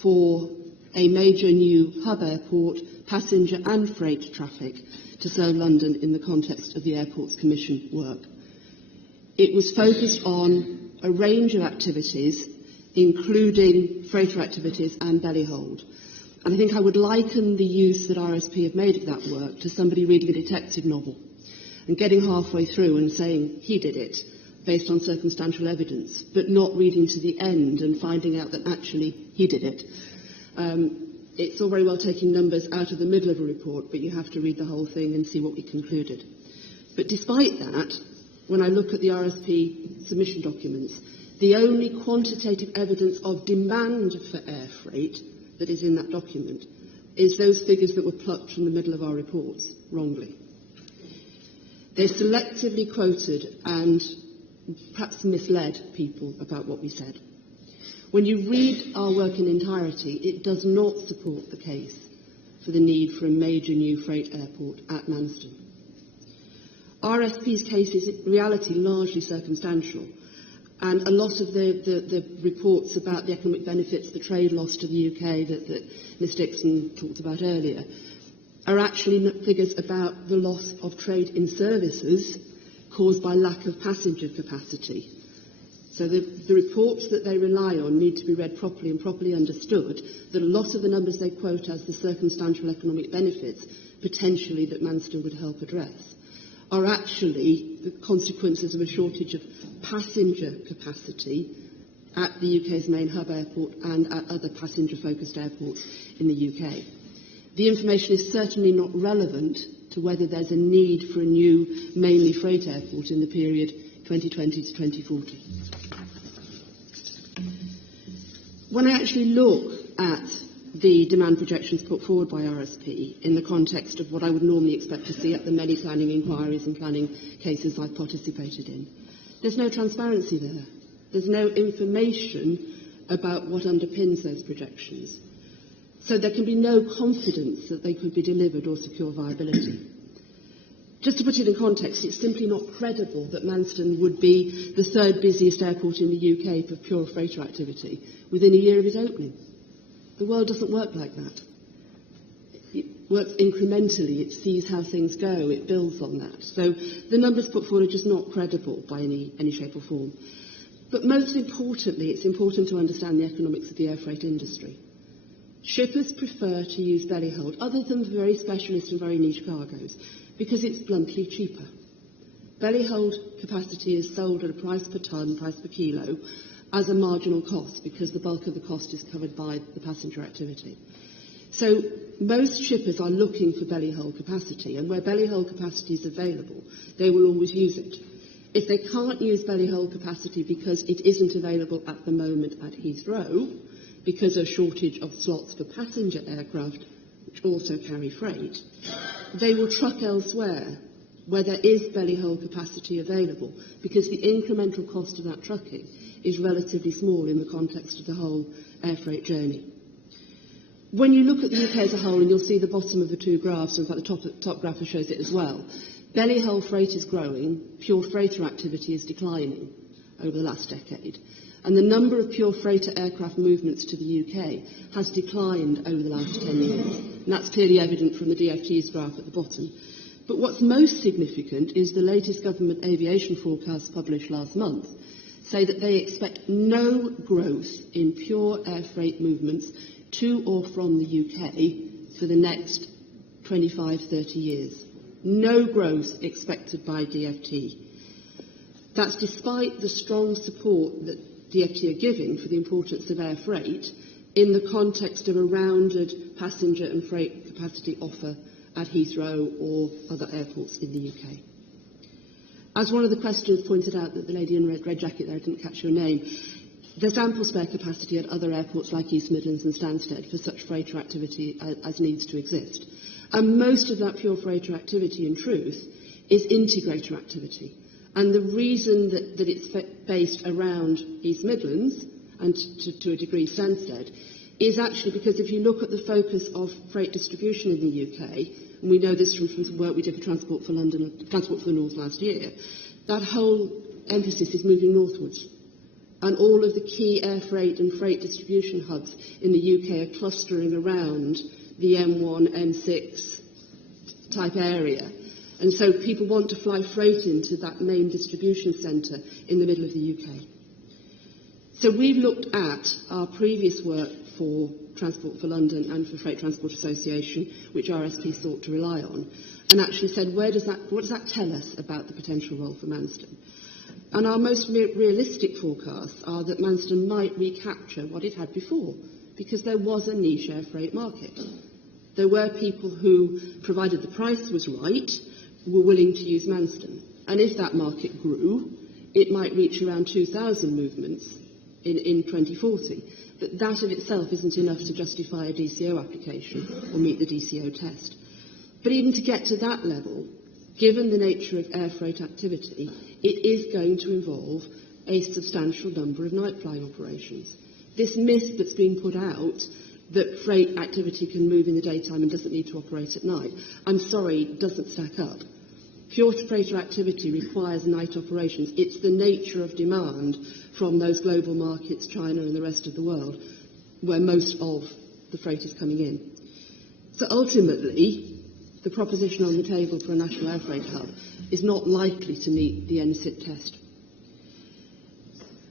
for a major new hub airport, passenger and freight traffic, to serve London in the context of the Airports Commission work. It was focused on a range of activities, including freighter activities and belly hold. And I think I would liken the use that RSP have made of that work to somebody reading a detective novel and getting halfway through and saying he did it based on circumstantial evidence, but not reading to the end and finding out that actually he did it. It's all very well taking numbers out of the middle of a report, but you have to read the whole thing and see what we concluded. But despite that, when I look at the RSP submission documents, the only quantitative evidence of demand for air freight that is in that document is those figures that were plucked from the middle of our reports, wrongly. They're selectively quoted and perhaps misled people about what we said. When you read our work in entirety, it does not support the case for the need for a major new freight airport at Manston. RSP's case is in reality largely circumstantial, and a lot of the reports about the economic benefits, the trade loss to the UK that Ms Dixon talked about earlier, are actually figures about the loss of trade in services caused by lack of passenger capacity. So the reports that they rely on need to be read properly and properly understood, that a lot of the numbers they quote as the circumstantial economic benefits, potentially, that Manston would help address, are actually the consequences of a shortage of passenger capacity at the UK's main hub airport and at other passenger-focused airports in the UK. The information is certainly not relevant to whether there's a need for a new, mainly freight airport in the period 2020 to 2040. When I actually look at the demand projections put forward by RSP in the context of what I would normally expect to see at the many planning inquiries and planning cases I've participated in, there's no transparency there. There's no information about what underpins those projections. So there can be no confidence that they could be delivered or secure viability. Just to put it in context, it's simply not credible that Manston would be the third busiest airport in the UK for pure freighter activity within a year of its opening. The world doesn't work like that. It works incrementally. It sees how things go. It builds on that. So the numbers put forward are just not credible by any shape or form. But most importantly, it's important to understand the economics of the air freight industry. Shippers prefer to use belly hold, other than for very specialist and very niche cargoes, because it's bluntly cheaper. Belly hold capacity is sold at a price per tonne, price per kilo, as a marginal cost, because the bulk of the cost is covered by the passenger activity. So most shippers are looking for belly hold capacity, and where belly hold capacity is available, they will always use it. If they can't use belly hold capacity because it isn't available at the moment at Heathrow, because of shortage of slots for passenger aircraft, which also carry freight, they will truck elsewhere where there is belly hold capacity available, because the incremental cost of that trucking is relatively small in the context of the whole air freight journey. When you look at the UK as a whole, and you'll see the bottom of the two graphs, in fact the top graph shows it as well, belly hold freight is growing, pure freighter activity is declining over the last decade. And the number of pure freighter aircraft movements to the UK has declined over the last 10 years. And that's clearly evident from the DFT's graph at the bottom. But what's most significant is the latest government aviation forecast published last month say that they expect no growth in pure air freight movements to or from the UK for the next 25, 30 years. No growth expected by DFT. That's despite the strong support that DFT are giving for the importance of air freight in the context of a rounded passenger and freight capacity offer at Heathrow or other airports in the UK. As one of the questions pointed out, that the lady in red jacket there, I didn't catch your name, there's ample spare capacity at other airports like East Midlands and Stansted for such freighter activity as needs to exist. And most of that pure freighter activity, in truth, is integrator activity. And the reason that it's based around East Midlands, and to a degree Stansted, is actually because if you look at the focus of freight distribution in the UK, and we know this from some work we did for Transport for the North last year, that whole emphasis is moving northwards. And all of the key air freight and freight distribution hubs in the UK are clustering around the M1, M6 type area. And so people want to fly freight into that main distribution centre in the middle of the UK. So we've looked at our previous work for Transport for London and for Freight Transport Association, which RSP sought to rely on, and actually said, what does that tell us about the potential role for Manston? And our most realistic forecasts are that Manston might recapture what it had before, because there was a niche air freight market. There were people who, provided the price was right, were willing to use Manston. And if that market grew, it might reach around 2,000 movements in 2040. But that of itself isn't enough to justify a DCO application or meet the DCO test. But even to get to that level, given the nature of air freight activity, it is going to involve a substantial number of night flying operations. This myth that's being put out that freight activity can move in the daytime and doesn't need to operate at night, I'm sorry, doesn't stack up. Pure freighter activity requires night operations. It's the nature of demand from those global markets, China and the rest of the world, where most of the freight is coming in. So ultimately, the proposition on the table for a national air freight hub is not likely to meet the NSIT test.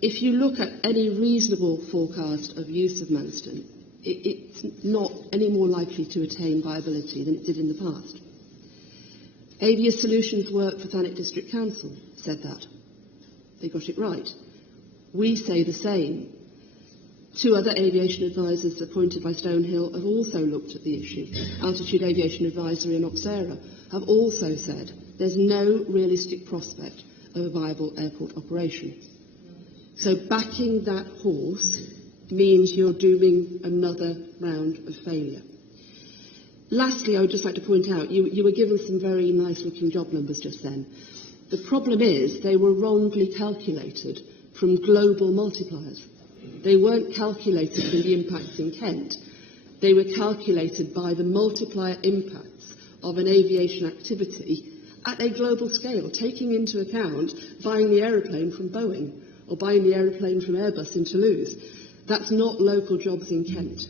If you look at any reasonable forecast of use of Manston, it's not any more likely to attain viability than it did in the past. Avios Solutions work for Thanet District Council said that. They got it right. We say the same. Two other aviation advisors appointed by Stonehill have also looked at the issue. Altitude Aviation Advisory and Oxera have also said there's no realistic prospect of a viable airport operation. So backing that horse means you're dooming another round of failure. Lastly, I would just like to point out, you were given some very nice-looking job numbers just then. The problem is they were wrongly calculated from global multipliers. They weren't calculated from the impacts in Kent. They were calculated by the multiplier impacts of an aviation activity at a global scale, taking into account buying the aeroplane from Boeing or buying the aeroplane from Airbus in Toulouse. That's not local jobs in Kent.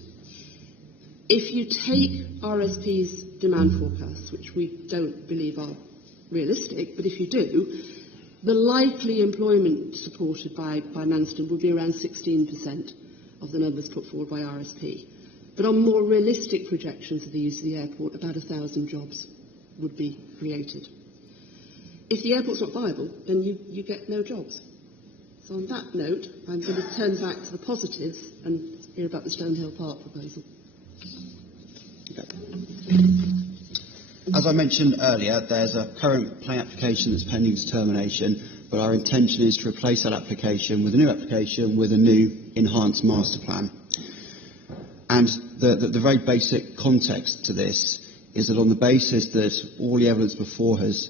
If you take RSP's demand forecasts, which we don't believe are realistic, but if you do, the likely employment supported by Manston would be around 16% of the numbers put forward by RSP. But on more realistic projections of the use of the airport, about 1,000 jobs would be created. If the airport's not viable, then you get no jobs. So on that note, I'm going to turn back to the positives and hear about the Stonehill Park proposal. As I mentioned earlier, there's a current planning application that's pending determination, but our intention is to replace that application with a new enhanced master plan. And the very basic context to this is that on the basis that all the evidence before us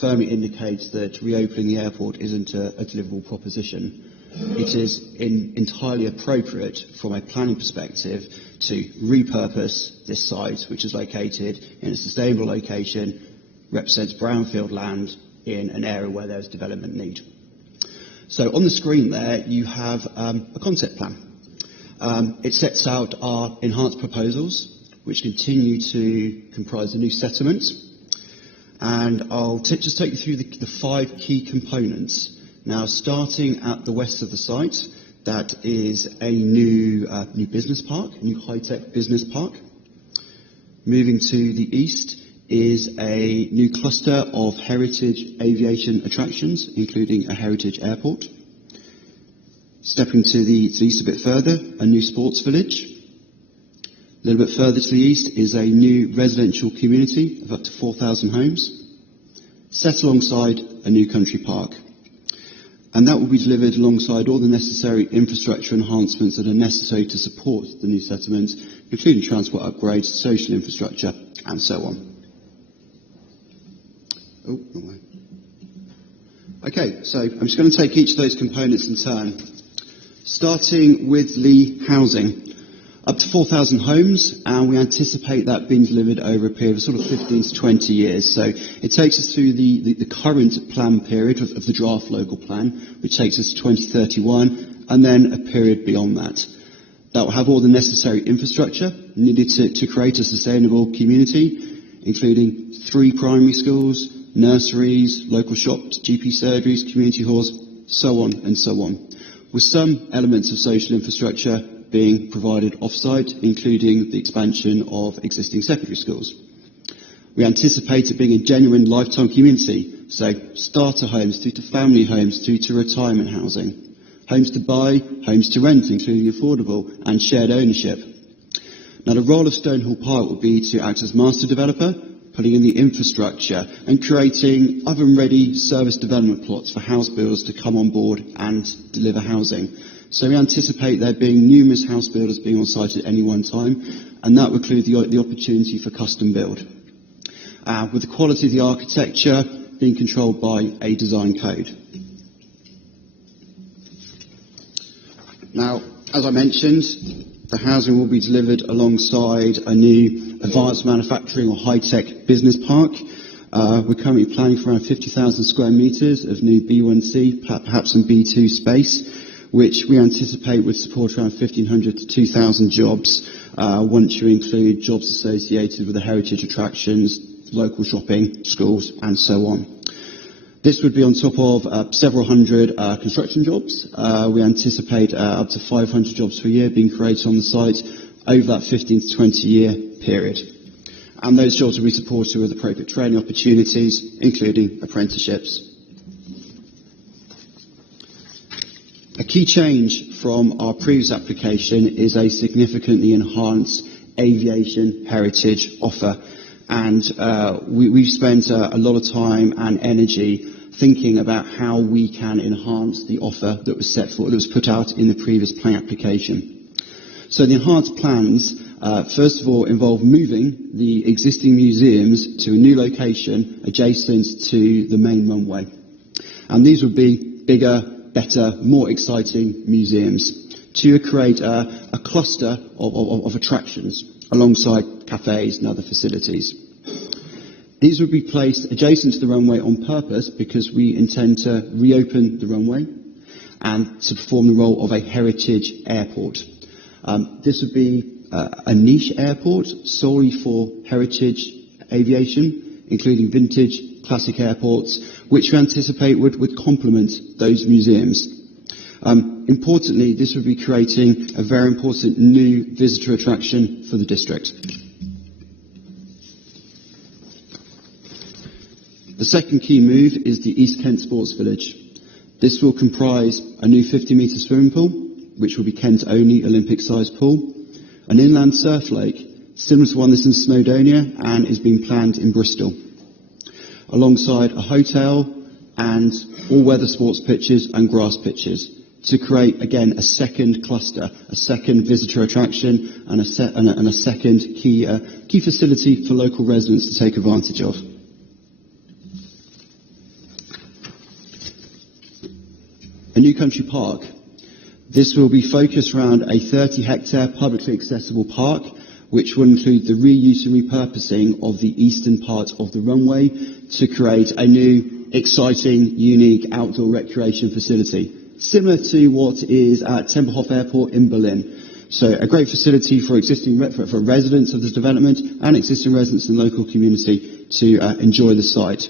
firmly indicates that reopening the airport isn't a deliverable proposition, it is entirely appropriate from a planning perspective to repurpose this site, which is located in a sustainable location, represents brownfield land in an area where there's development need. So on the screen there you have a concept plan. It sets out our enhanced proposals, which continue to comprise a new settlement. And I'll just take you through the 5 key components. Now, starting at the west of the site, that is a new business park, a new high-tech business park. Moving to the east is a new cluster of heritage aviation attractions, including a heritage airport. Stepping to the east a bit further, a new sports village. A little bit further to the east is a new residential community of up to 4,000 homes, set alongside a new country park. And that will be delivered alongside all the necessary infrastructure enhancements that are necessary to support the new settlement, including transport upgrades, social infrastructure, and so on. Oh, wrong way. Okay, so I'm just going to take each of those components in turn. Starting with Lee housing. up to 4,000 homes, and we anticipate that being delivered over a period of sort of 15 to 20 years. So it takes us through the current plan period of the draft local plan, which takes us to 2031, and then a period beyond that. That will have all the necessary infrastructure needed to create a sustainable community, including 3 primary schools, nurseries, local shops, GP surgeries, community halls, so on and so on, with some elements of social infrastructure being provided off-site, including the expansion of existing secondary schools. We anticipate it being a genuine lifetime community, so starter homes through to family homes through to retirement housing, homes to buy, homes to rent, including affordable and shared ownership. Now, the role of Stonehall Park will be to act as master developer, putting in the infrastructure and creating oven-ready service development plots for house builders to come on board and deliver housing. So we anticipate there being numerous house builders being on site at any one time, and that will include the opportunity for custom build, with the quality of the architecture being controlled by a design code. Now, as I mentioned, the housing will be delivered alongside a new advanced manufacturing or high-tech business park. We're currently planning for around 50,000 square metres of new B1C, perhaps some B2 space, which we anticipate would support around 1,500 to 2,000 jobs once you include jobs associated with the heritage attractions, local shopping, schools, and so on. This would be on top of several hundred construction jobs. We anticipate up to 500 jobs per year being created on the site over that 15 to 20 year period. And those jobs will be supported with appropriate training opportunities, including apprenticeships. A key change from our previous application is a significantly enhanced aviation heritage offer. And we've spent a lot of time and energy thinking about how we can enhance the offer that was put out in the previous plan application. So the enhanced plans, first of all, involve moving the existing museums to a new location adjacent to the main runway. And these would be bigger, better, more exciting museums to create a cluster of attractions alongside cafes and other facilities. These would be placed adjacent to the runway on purpose because we intend to reopen the runway and to perform the role of a heritage airport. This would be a niche airport solely for heritage aviation, including vintage, classic airports, which we anticipate would complement those museums. Importantly, this would be creating a very important new visitor attraction for the district. The second key move is the East Kent Sports Village. This will comprise a new 50-metre swimming pool, which will be Kent-only Olympic-sized pool, an inland surf lake, similar to one that's in Snowdonia and is being planned in Bristol, alongside a hotel and all-weather sports pitches and grass pitches to create, again, a second cluster, a second visitor attraction and a second key facility for local residents to take advantage of. A new country park. This will be focused around a 30-hectare publicly accessible park, which will include the reuse and repurposing of the eastern part of the runway to create a new, exciting, unique outdoor recreation facility, similar to what is at Tempelhof Airport in Berlin. So a great facility for for residents of this development and existing residents in the local community to enjoy the site.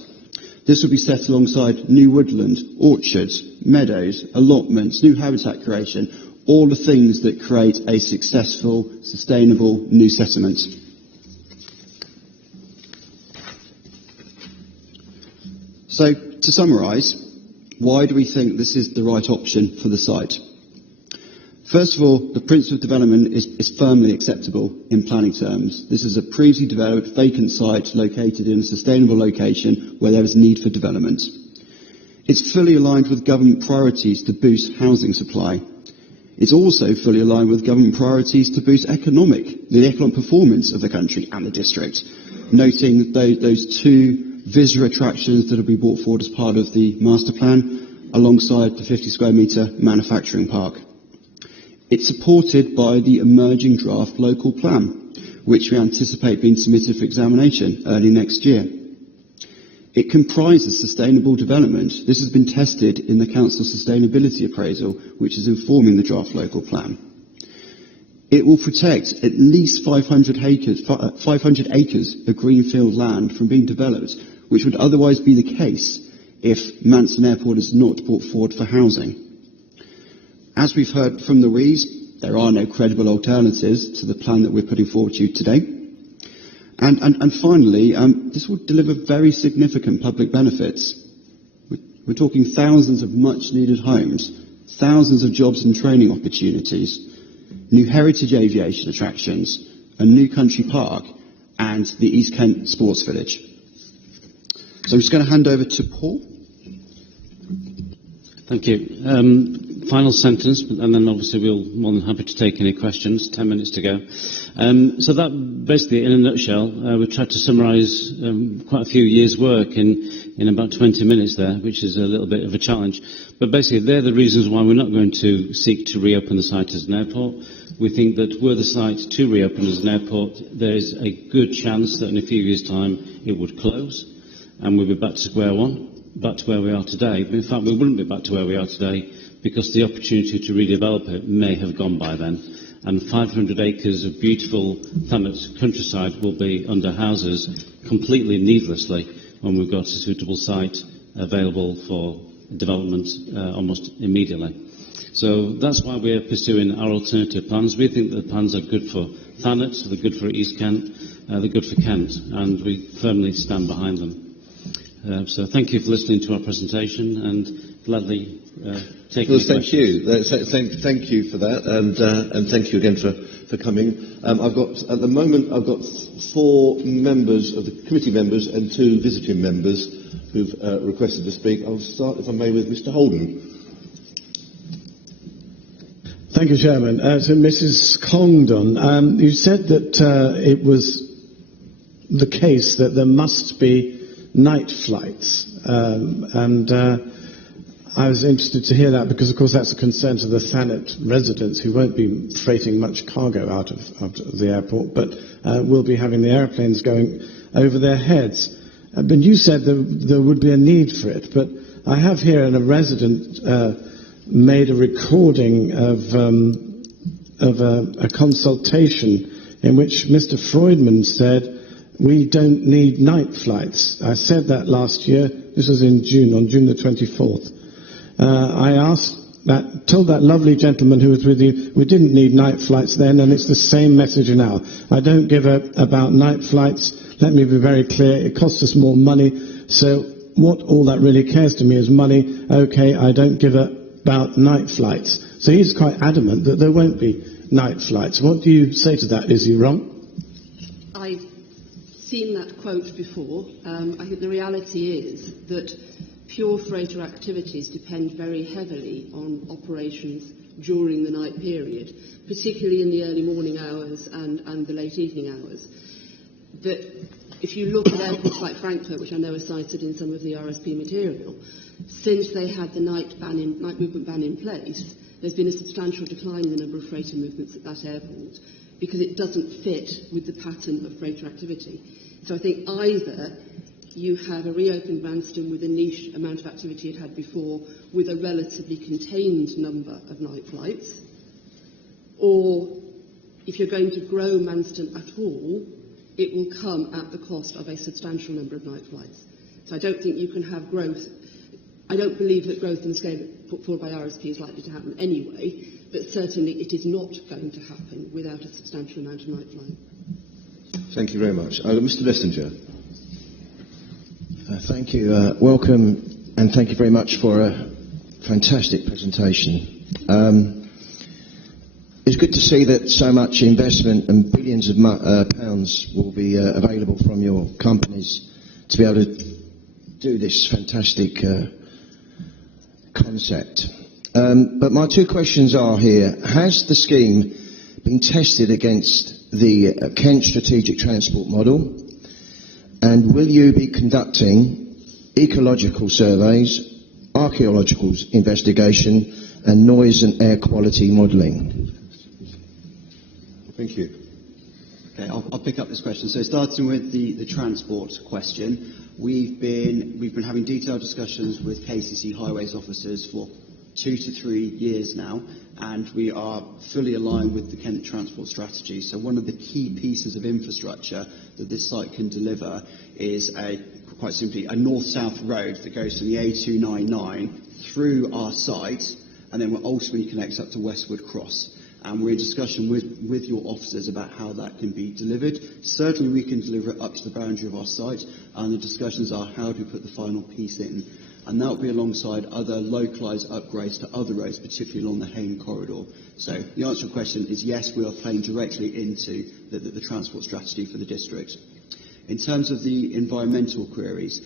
This will be set alongside new woodland, orchards, meadows, allotments, new habitat creation, all the things that create a successful, sustainable new settlement. So, to summarise, why do we think this is the right option for the site? First of all, the principle of development is firmly acceptable in planning terms. This is a previously developed vacant site located in a sustainable location where there is need for development. It's fully aligned with government priorities to boost housing supply. It's also fully aligned with government priorities to boost the economic performance of the country and the district, noting those two visitor attractions that will be brought forward as part of the master plan alongside the 50 square metre manufacturing park. It's supported by the emerging draft local plan, which we anticipate being submitted for examination early next year. It comprises sustainable development. This has been tested in the Council Sustainability Appraisal, which is informing the draft local plan. It will protect at least 500 acres of greenfield land from being developed, which would otherwise be the case if Manston Airport is not brought forward for housing. As we've heard from the Rees, there are no credible alternatives to the plan that we're putting forward to you today. And finally, this will deliver very significant public benefits. We're talking thousands of much-needed homes, thousands of jobs and training opportunities, new heritage aviation attractions, a new country park, and the East Kent Sports Village. So I'm just going to hand over to Paul. Thank you. Final sentence, and then obviously we'll be more than happy to take any questions. 10 minutes to go. So that basically, in a nutshell, we've tried to summarise quite a few years' work in about 20 minutes there, which is a little bit of a challenge. But basically, they're the reasons why we're not going to seek to reopen the site as an airport. We think that were the site to reopen as an airport, there is a good chance that in a few years' time it would close, and we'll be back to square one, back to where we are today. But in fact, we wouldn't be back to where we are today because the opportunity to redevelop it may have gone by then. And 500 acres of beautiful Thanet countryside will be under houses completely needlessly when we've got a suitable site available for development almost immediately. So that's why we're pursuing our alternative plans. We think the plans are good for Thanet, they're good for East Kent, they're good for Kent, and we firmly stand behind them. So thank you for listening to our presentation and gladly taking thank you. Thank you for that, and thank you again for coming. At the moment I've got 4 members of the committee members and 2 visiting members who've requested to speak. I'll start, if I may, with Mr. Holden. Thank you, Chairman. To Mrs. Congdon, you said that it was the case that there must be night flights, and I was interested to hear that because, of course, that's a concern to the Thanet residents who won't be freighting much cargo out of the airport, but will be having the airplanes going over their heads. But you said there would be a need for it, but I have here a resident made a recording of a consultation in which Mr. Freudman said, "We don't need night flights." I said that last year. This was in June, on June the 24th. I told that lovely gentleman who was with you, we didn't need night flights then, and it's the same message now. I don't give about night flights. Let me be very clear. It costs us more money. So what all that really cares to me is money. Okay, I don't give about night flights. So he's quite adamant that there won't be night flights. What do you say to that? Is he wrong? I've seen that quote before. I think the reality is that pure freighter activities depend very heavily on operations during the night period, particularly in the early morning hours and the late evening hours. That if you look at airports like Frankfurt, which I know are cited in some of the RSP material, since they had the night movement ban in place, there's been a substantial decline in the number of freighter movements at that airport because it doesn't fit with the pattern of freighter activity. So I think either you have a reopened Manston with a niche amount of activity it had before with a relatively contained number of night flights, or if you're going to grow Manston at all, it will come at the cost of a substantial number of night flights. So I don't think you can have growth. I don't believe that growth in the scale put forward by RSP is likely to happen anyway, but certainly it is not going to happen without a substantial amount of night flying. Thank you very much. Mr. Messenger. Thank you. Welcome, and thank you very much for a fantastic presentation. It's good to see that so much investment and billions of pounds will be available from your companies to be able to do this fantastic concept. But my 2 questions are here. Has the scheme been tested against the Kent Strategic Transport Model? And will you be conducting ecological surveys, archaeological investigation and noise and air quality modelling? Thank you. Okay, I'll pick up this question. So starting with the transport question, we've been having detailed discussions with KCC highways officers for 2 to 3 years now, and we are fully aligned with the Kent transport strategy. So one of the key pieces of infrastructure that this site can deliver is quite simply a north-south road that goes from the A299 through our site, and then ultimately connects up to Westwood Cross. And we're in discussion with your officers about how that can be delivered. Certainly we can deliver it up to the boundary of our site, and the discussions are how do we put the final piece in. And that will be alongside other localised upgrades to other roads, particularly along the Hayne corridor. So the answer to your question is yes, we are playing directly into the transport strategy for the district. In terms of the environmental queries,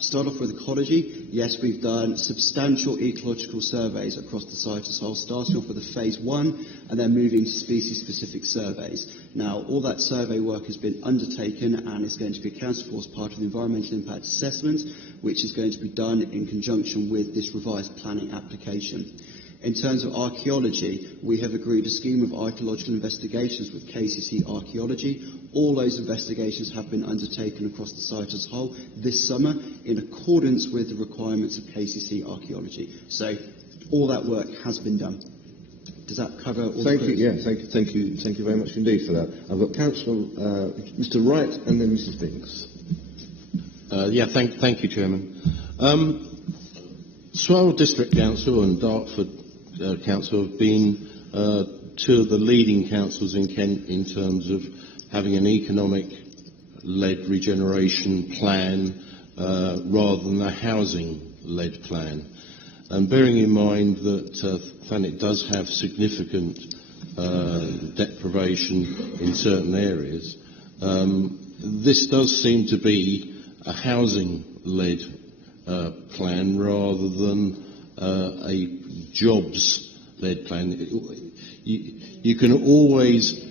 start off with ecology. Yes, we've done substantial ecological surveys across the site as whole, starting off with a phase 1 and then moving to species-specific surveys. Now, all that survey work has been undertaken and is going to be accounted for as part of the environmental impact assessment, which is going to be done in conjunction with this revised planning application. In terms of archaeology, we have agreed a scheme of archaeological investigations with KCC Archaeology. All those investigations have been undertaken across the site as a whole this summer in accordance with the requirements of KCC Archaeology. So all that work has been done. Does that cover all Thank you. Yeah, thank you very much indeed for that. I've got Councillor Mr. Wright and then Mrs. Binks. Thank you, Chairman. Swale District Council and Dartford Council have been two of the leading councils in Kent in terms of having an economic-led regeneration plan rather than a housing-led plan. And bearing in mind that Thanet does have significant deprivation in certain areas, this does seem to be a housing-led plan rather than a jobs-led plan. You can always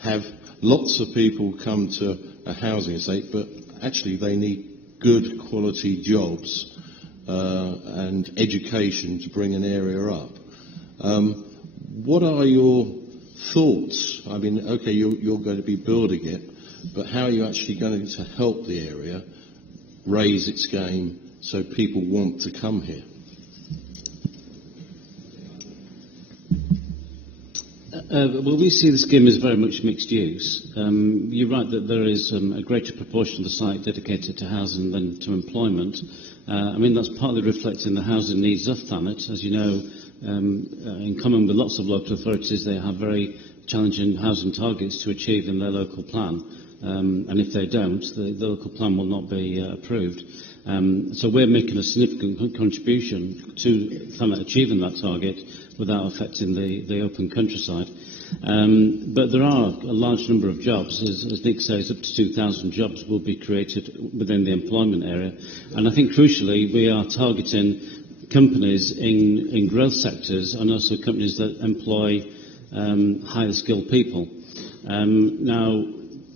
have lots of people come to a housing estate, but actually they need good quality jobs and education to bring an area up. What are your thoughts? I mean, okay, you're going to be building it, but how are you actually going to help the area raise its game so people want to come here? Well, we see the scheme as very much mixed use. You're right that there is a greater proportion of the site dedicated to housing than to employment. I mean, that's partly reflecting the housing needs of Thanet. As you know, in common with lots of local authorities, they have very challenging housing targets to achieve in their local plan. And if they don't, the local plan will not be approved. So we're making a significant contribution to Thanet achieving that target without affecting the open countryside. But there are a large number of jobs. As Nick says, up to 2,000 jobs will be created within the employment area. And I think crucially we are targeting companies in growth sectors and also companies that employ highly skilled people. Now,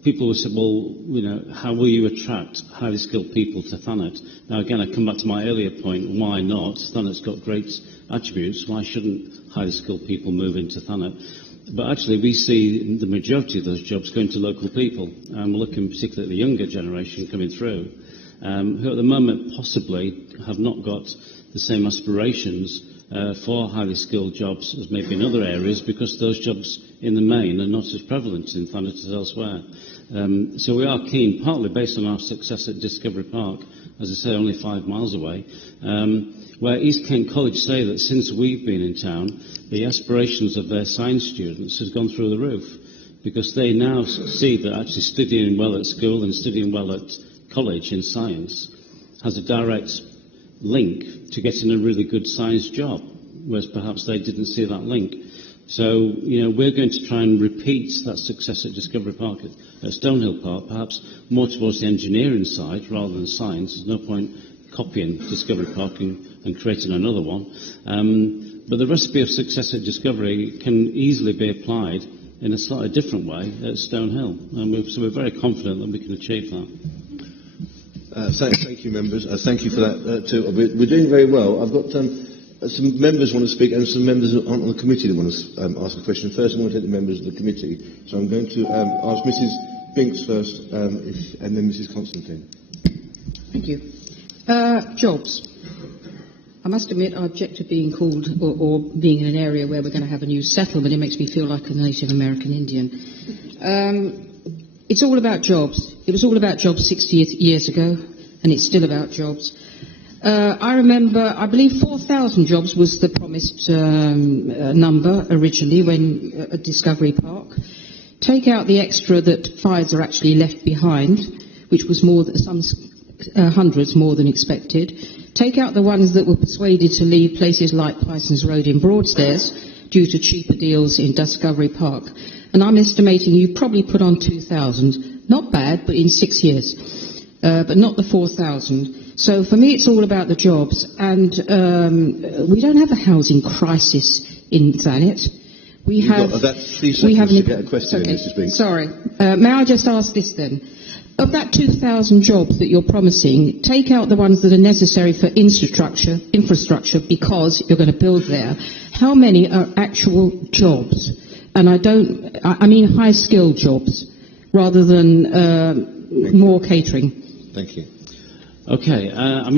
people will say, well, you know, how will you attract highly skilled people to Thanet? Now, again, I come back to my earlier point, why not? Thanet's got great attributes. Why shouldn't highly skilled people move into Thanet? But actually, we see the majority of those jobs going to local people. And we're looking particularly at the younger generation coming through, who at the moment possibly have not got the same aspirations for highly skilled jobs as maybe in other areas, because those jobs in the main are not as prevalent in Thanet as elsewhere. So we are keen, partly based on our success at Discovery Park, as I say, only 5 miles away, where East Kent College say that since we've been in town, the aspirations of their science students has gone through the roof, because they now see that actually studying well at school and studying well at college in science has a direct link to getting a really good science job, whereas perhaps they didn't see that link. So, you know, we're going to try and repeat that success at Discovery Park, at Stonehill Park, perhaps more towards the engineering side rather than science. There's no point copying Discovery Park and creating another one. But the recipe of success at Discovery can easily be applied in a slightly different way at Stonehill. And so we're very confident that we can achieve that. Thank you, members. Thank you for that too. We're doing very well. I've got some members want to speak and some members that aren't on the committee that want to ask a question. First, I want to take the members of the committee. So I'm going to ask Mrs. Binks first, and then Mrs. Constantine. Thank you. Jobs. I must admit I object to being called or being in an area where we're going to have a new settlement. It makes me feel like a Native American Indian. It's all about jobs. It was all about jobs 60 years ago, and it's still about jobs. I remember, I believe 4,000 jobs was the promised number originally when at Discovery Park. Take out the extra that Pfizer actually left behind, which was more than some hundreds more than expected. Take out the ones that were persuaded to leave places like Pysons Road in Broadstairs due to cheaper deals in Discovery Park. And I'm estimating you probably put on 2,000. Not bad, but in 6 years. But not the 4,000. So for me, it's all about the jobs. And we don't have a housing crisis in Thanet. We have an Mrs. Binks. Sorry. May I just ask this then? Of that 2,000 jobs that you're promising, take out the ones that are necessary for infrastructure because you're going to build there. How many are actual jobs? And I mean high-skilled jobs rather than more catering. Thank you. Okay.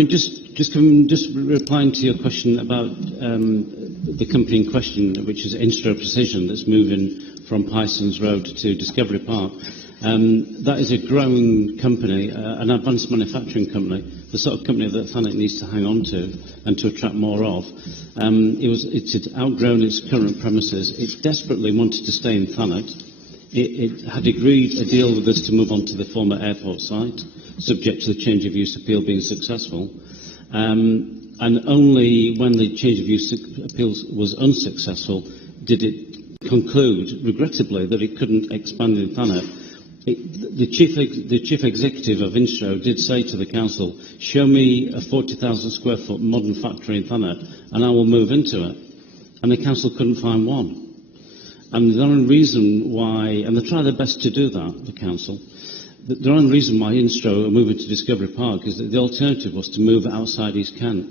Just replying to your question about the company in question, which is Instro Precision, that's moving from Pysons Road to Discovery Park. That is a growing company, an advanced manufacturing company, the sort of company that Thanet needs to hang on to and to attract more of. It had outgrown its current premises. It desperately wanted to stay in Thanet. It had agreed a deal with us to move on to the former airport site, subject to the change of use appeal being successful. And only when the change of use appeal was unsuccessful did it conclude, regrettably, that it couldn't expand in Thanet. The chief executive of Instro did say to the council, show me a 40,000 square foot modern factory in Thanet and I will move into it. And the council couldn't find one. And the only reason why, and they try their best to do that, the council, the only reason why Instro are moving to Discovery Park is that the alternative was to move outside East Kent.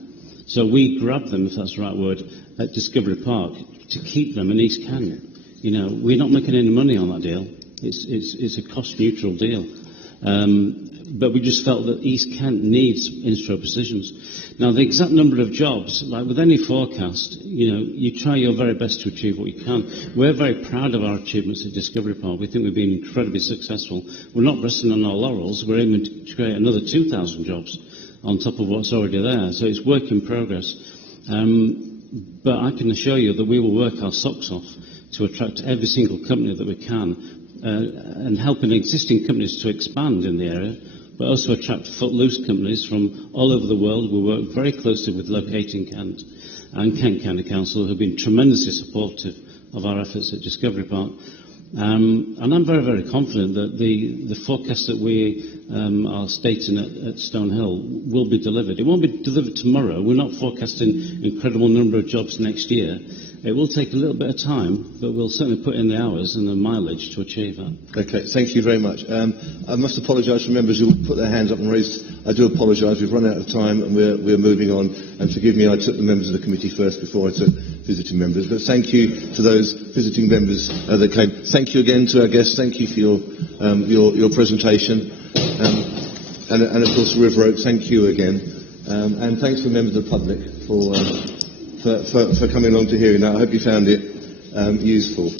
So we grabbed them, if that's the right word, at Discovery Park to keep them in East Kent. You know, we're not making any money on that deal. It's a cost-neutral deal. But we just felt that East Kent needs Instro Precisions. Now, the exact number of jobs, like with any forecast, you know, you try your very best to achieve what you can. We're very proud of our achievements at Discovery Park. We think we've been incredibly successul. We're not resting on our laurels. We're aiming to create another 2,000 jobs on top of what's already there. So it's work in progress. But I can assure you that we will work our socks off to attract every single company that we can, and helping existing companies to expand in the area, but also attract footloose companies from all over the world. We work very closely with Locating Kent and Kent County Council, who have been tremendously supportive of our efforts at Discovery Park. And I'm very, very confident that the forecast that we are stating at Stonehill will be delivered. It won't be delivered tomorrow. We're not forecasting an incredible number of jobs next year. It will take a little bit of time, but we'll certainly put in the hours and the mileage to achieve that. Okay, thank you very much. I must apologise for members who put their hands up and raised. I do apologise. We've run out of time and we're moving on. And forgive me, I took the members of the committee first before I took visiting members. But thank you to those visiting members that came. Thank you again to our guests. Thank you for your presentation. And of course, River Oak, thank you again. And thanks to members of the public for coming along to hearing that. I hope you found it useful.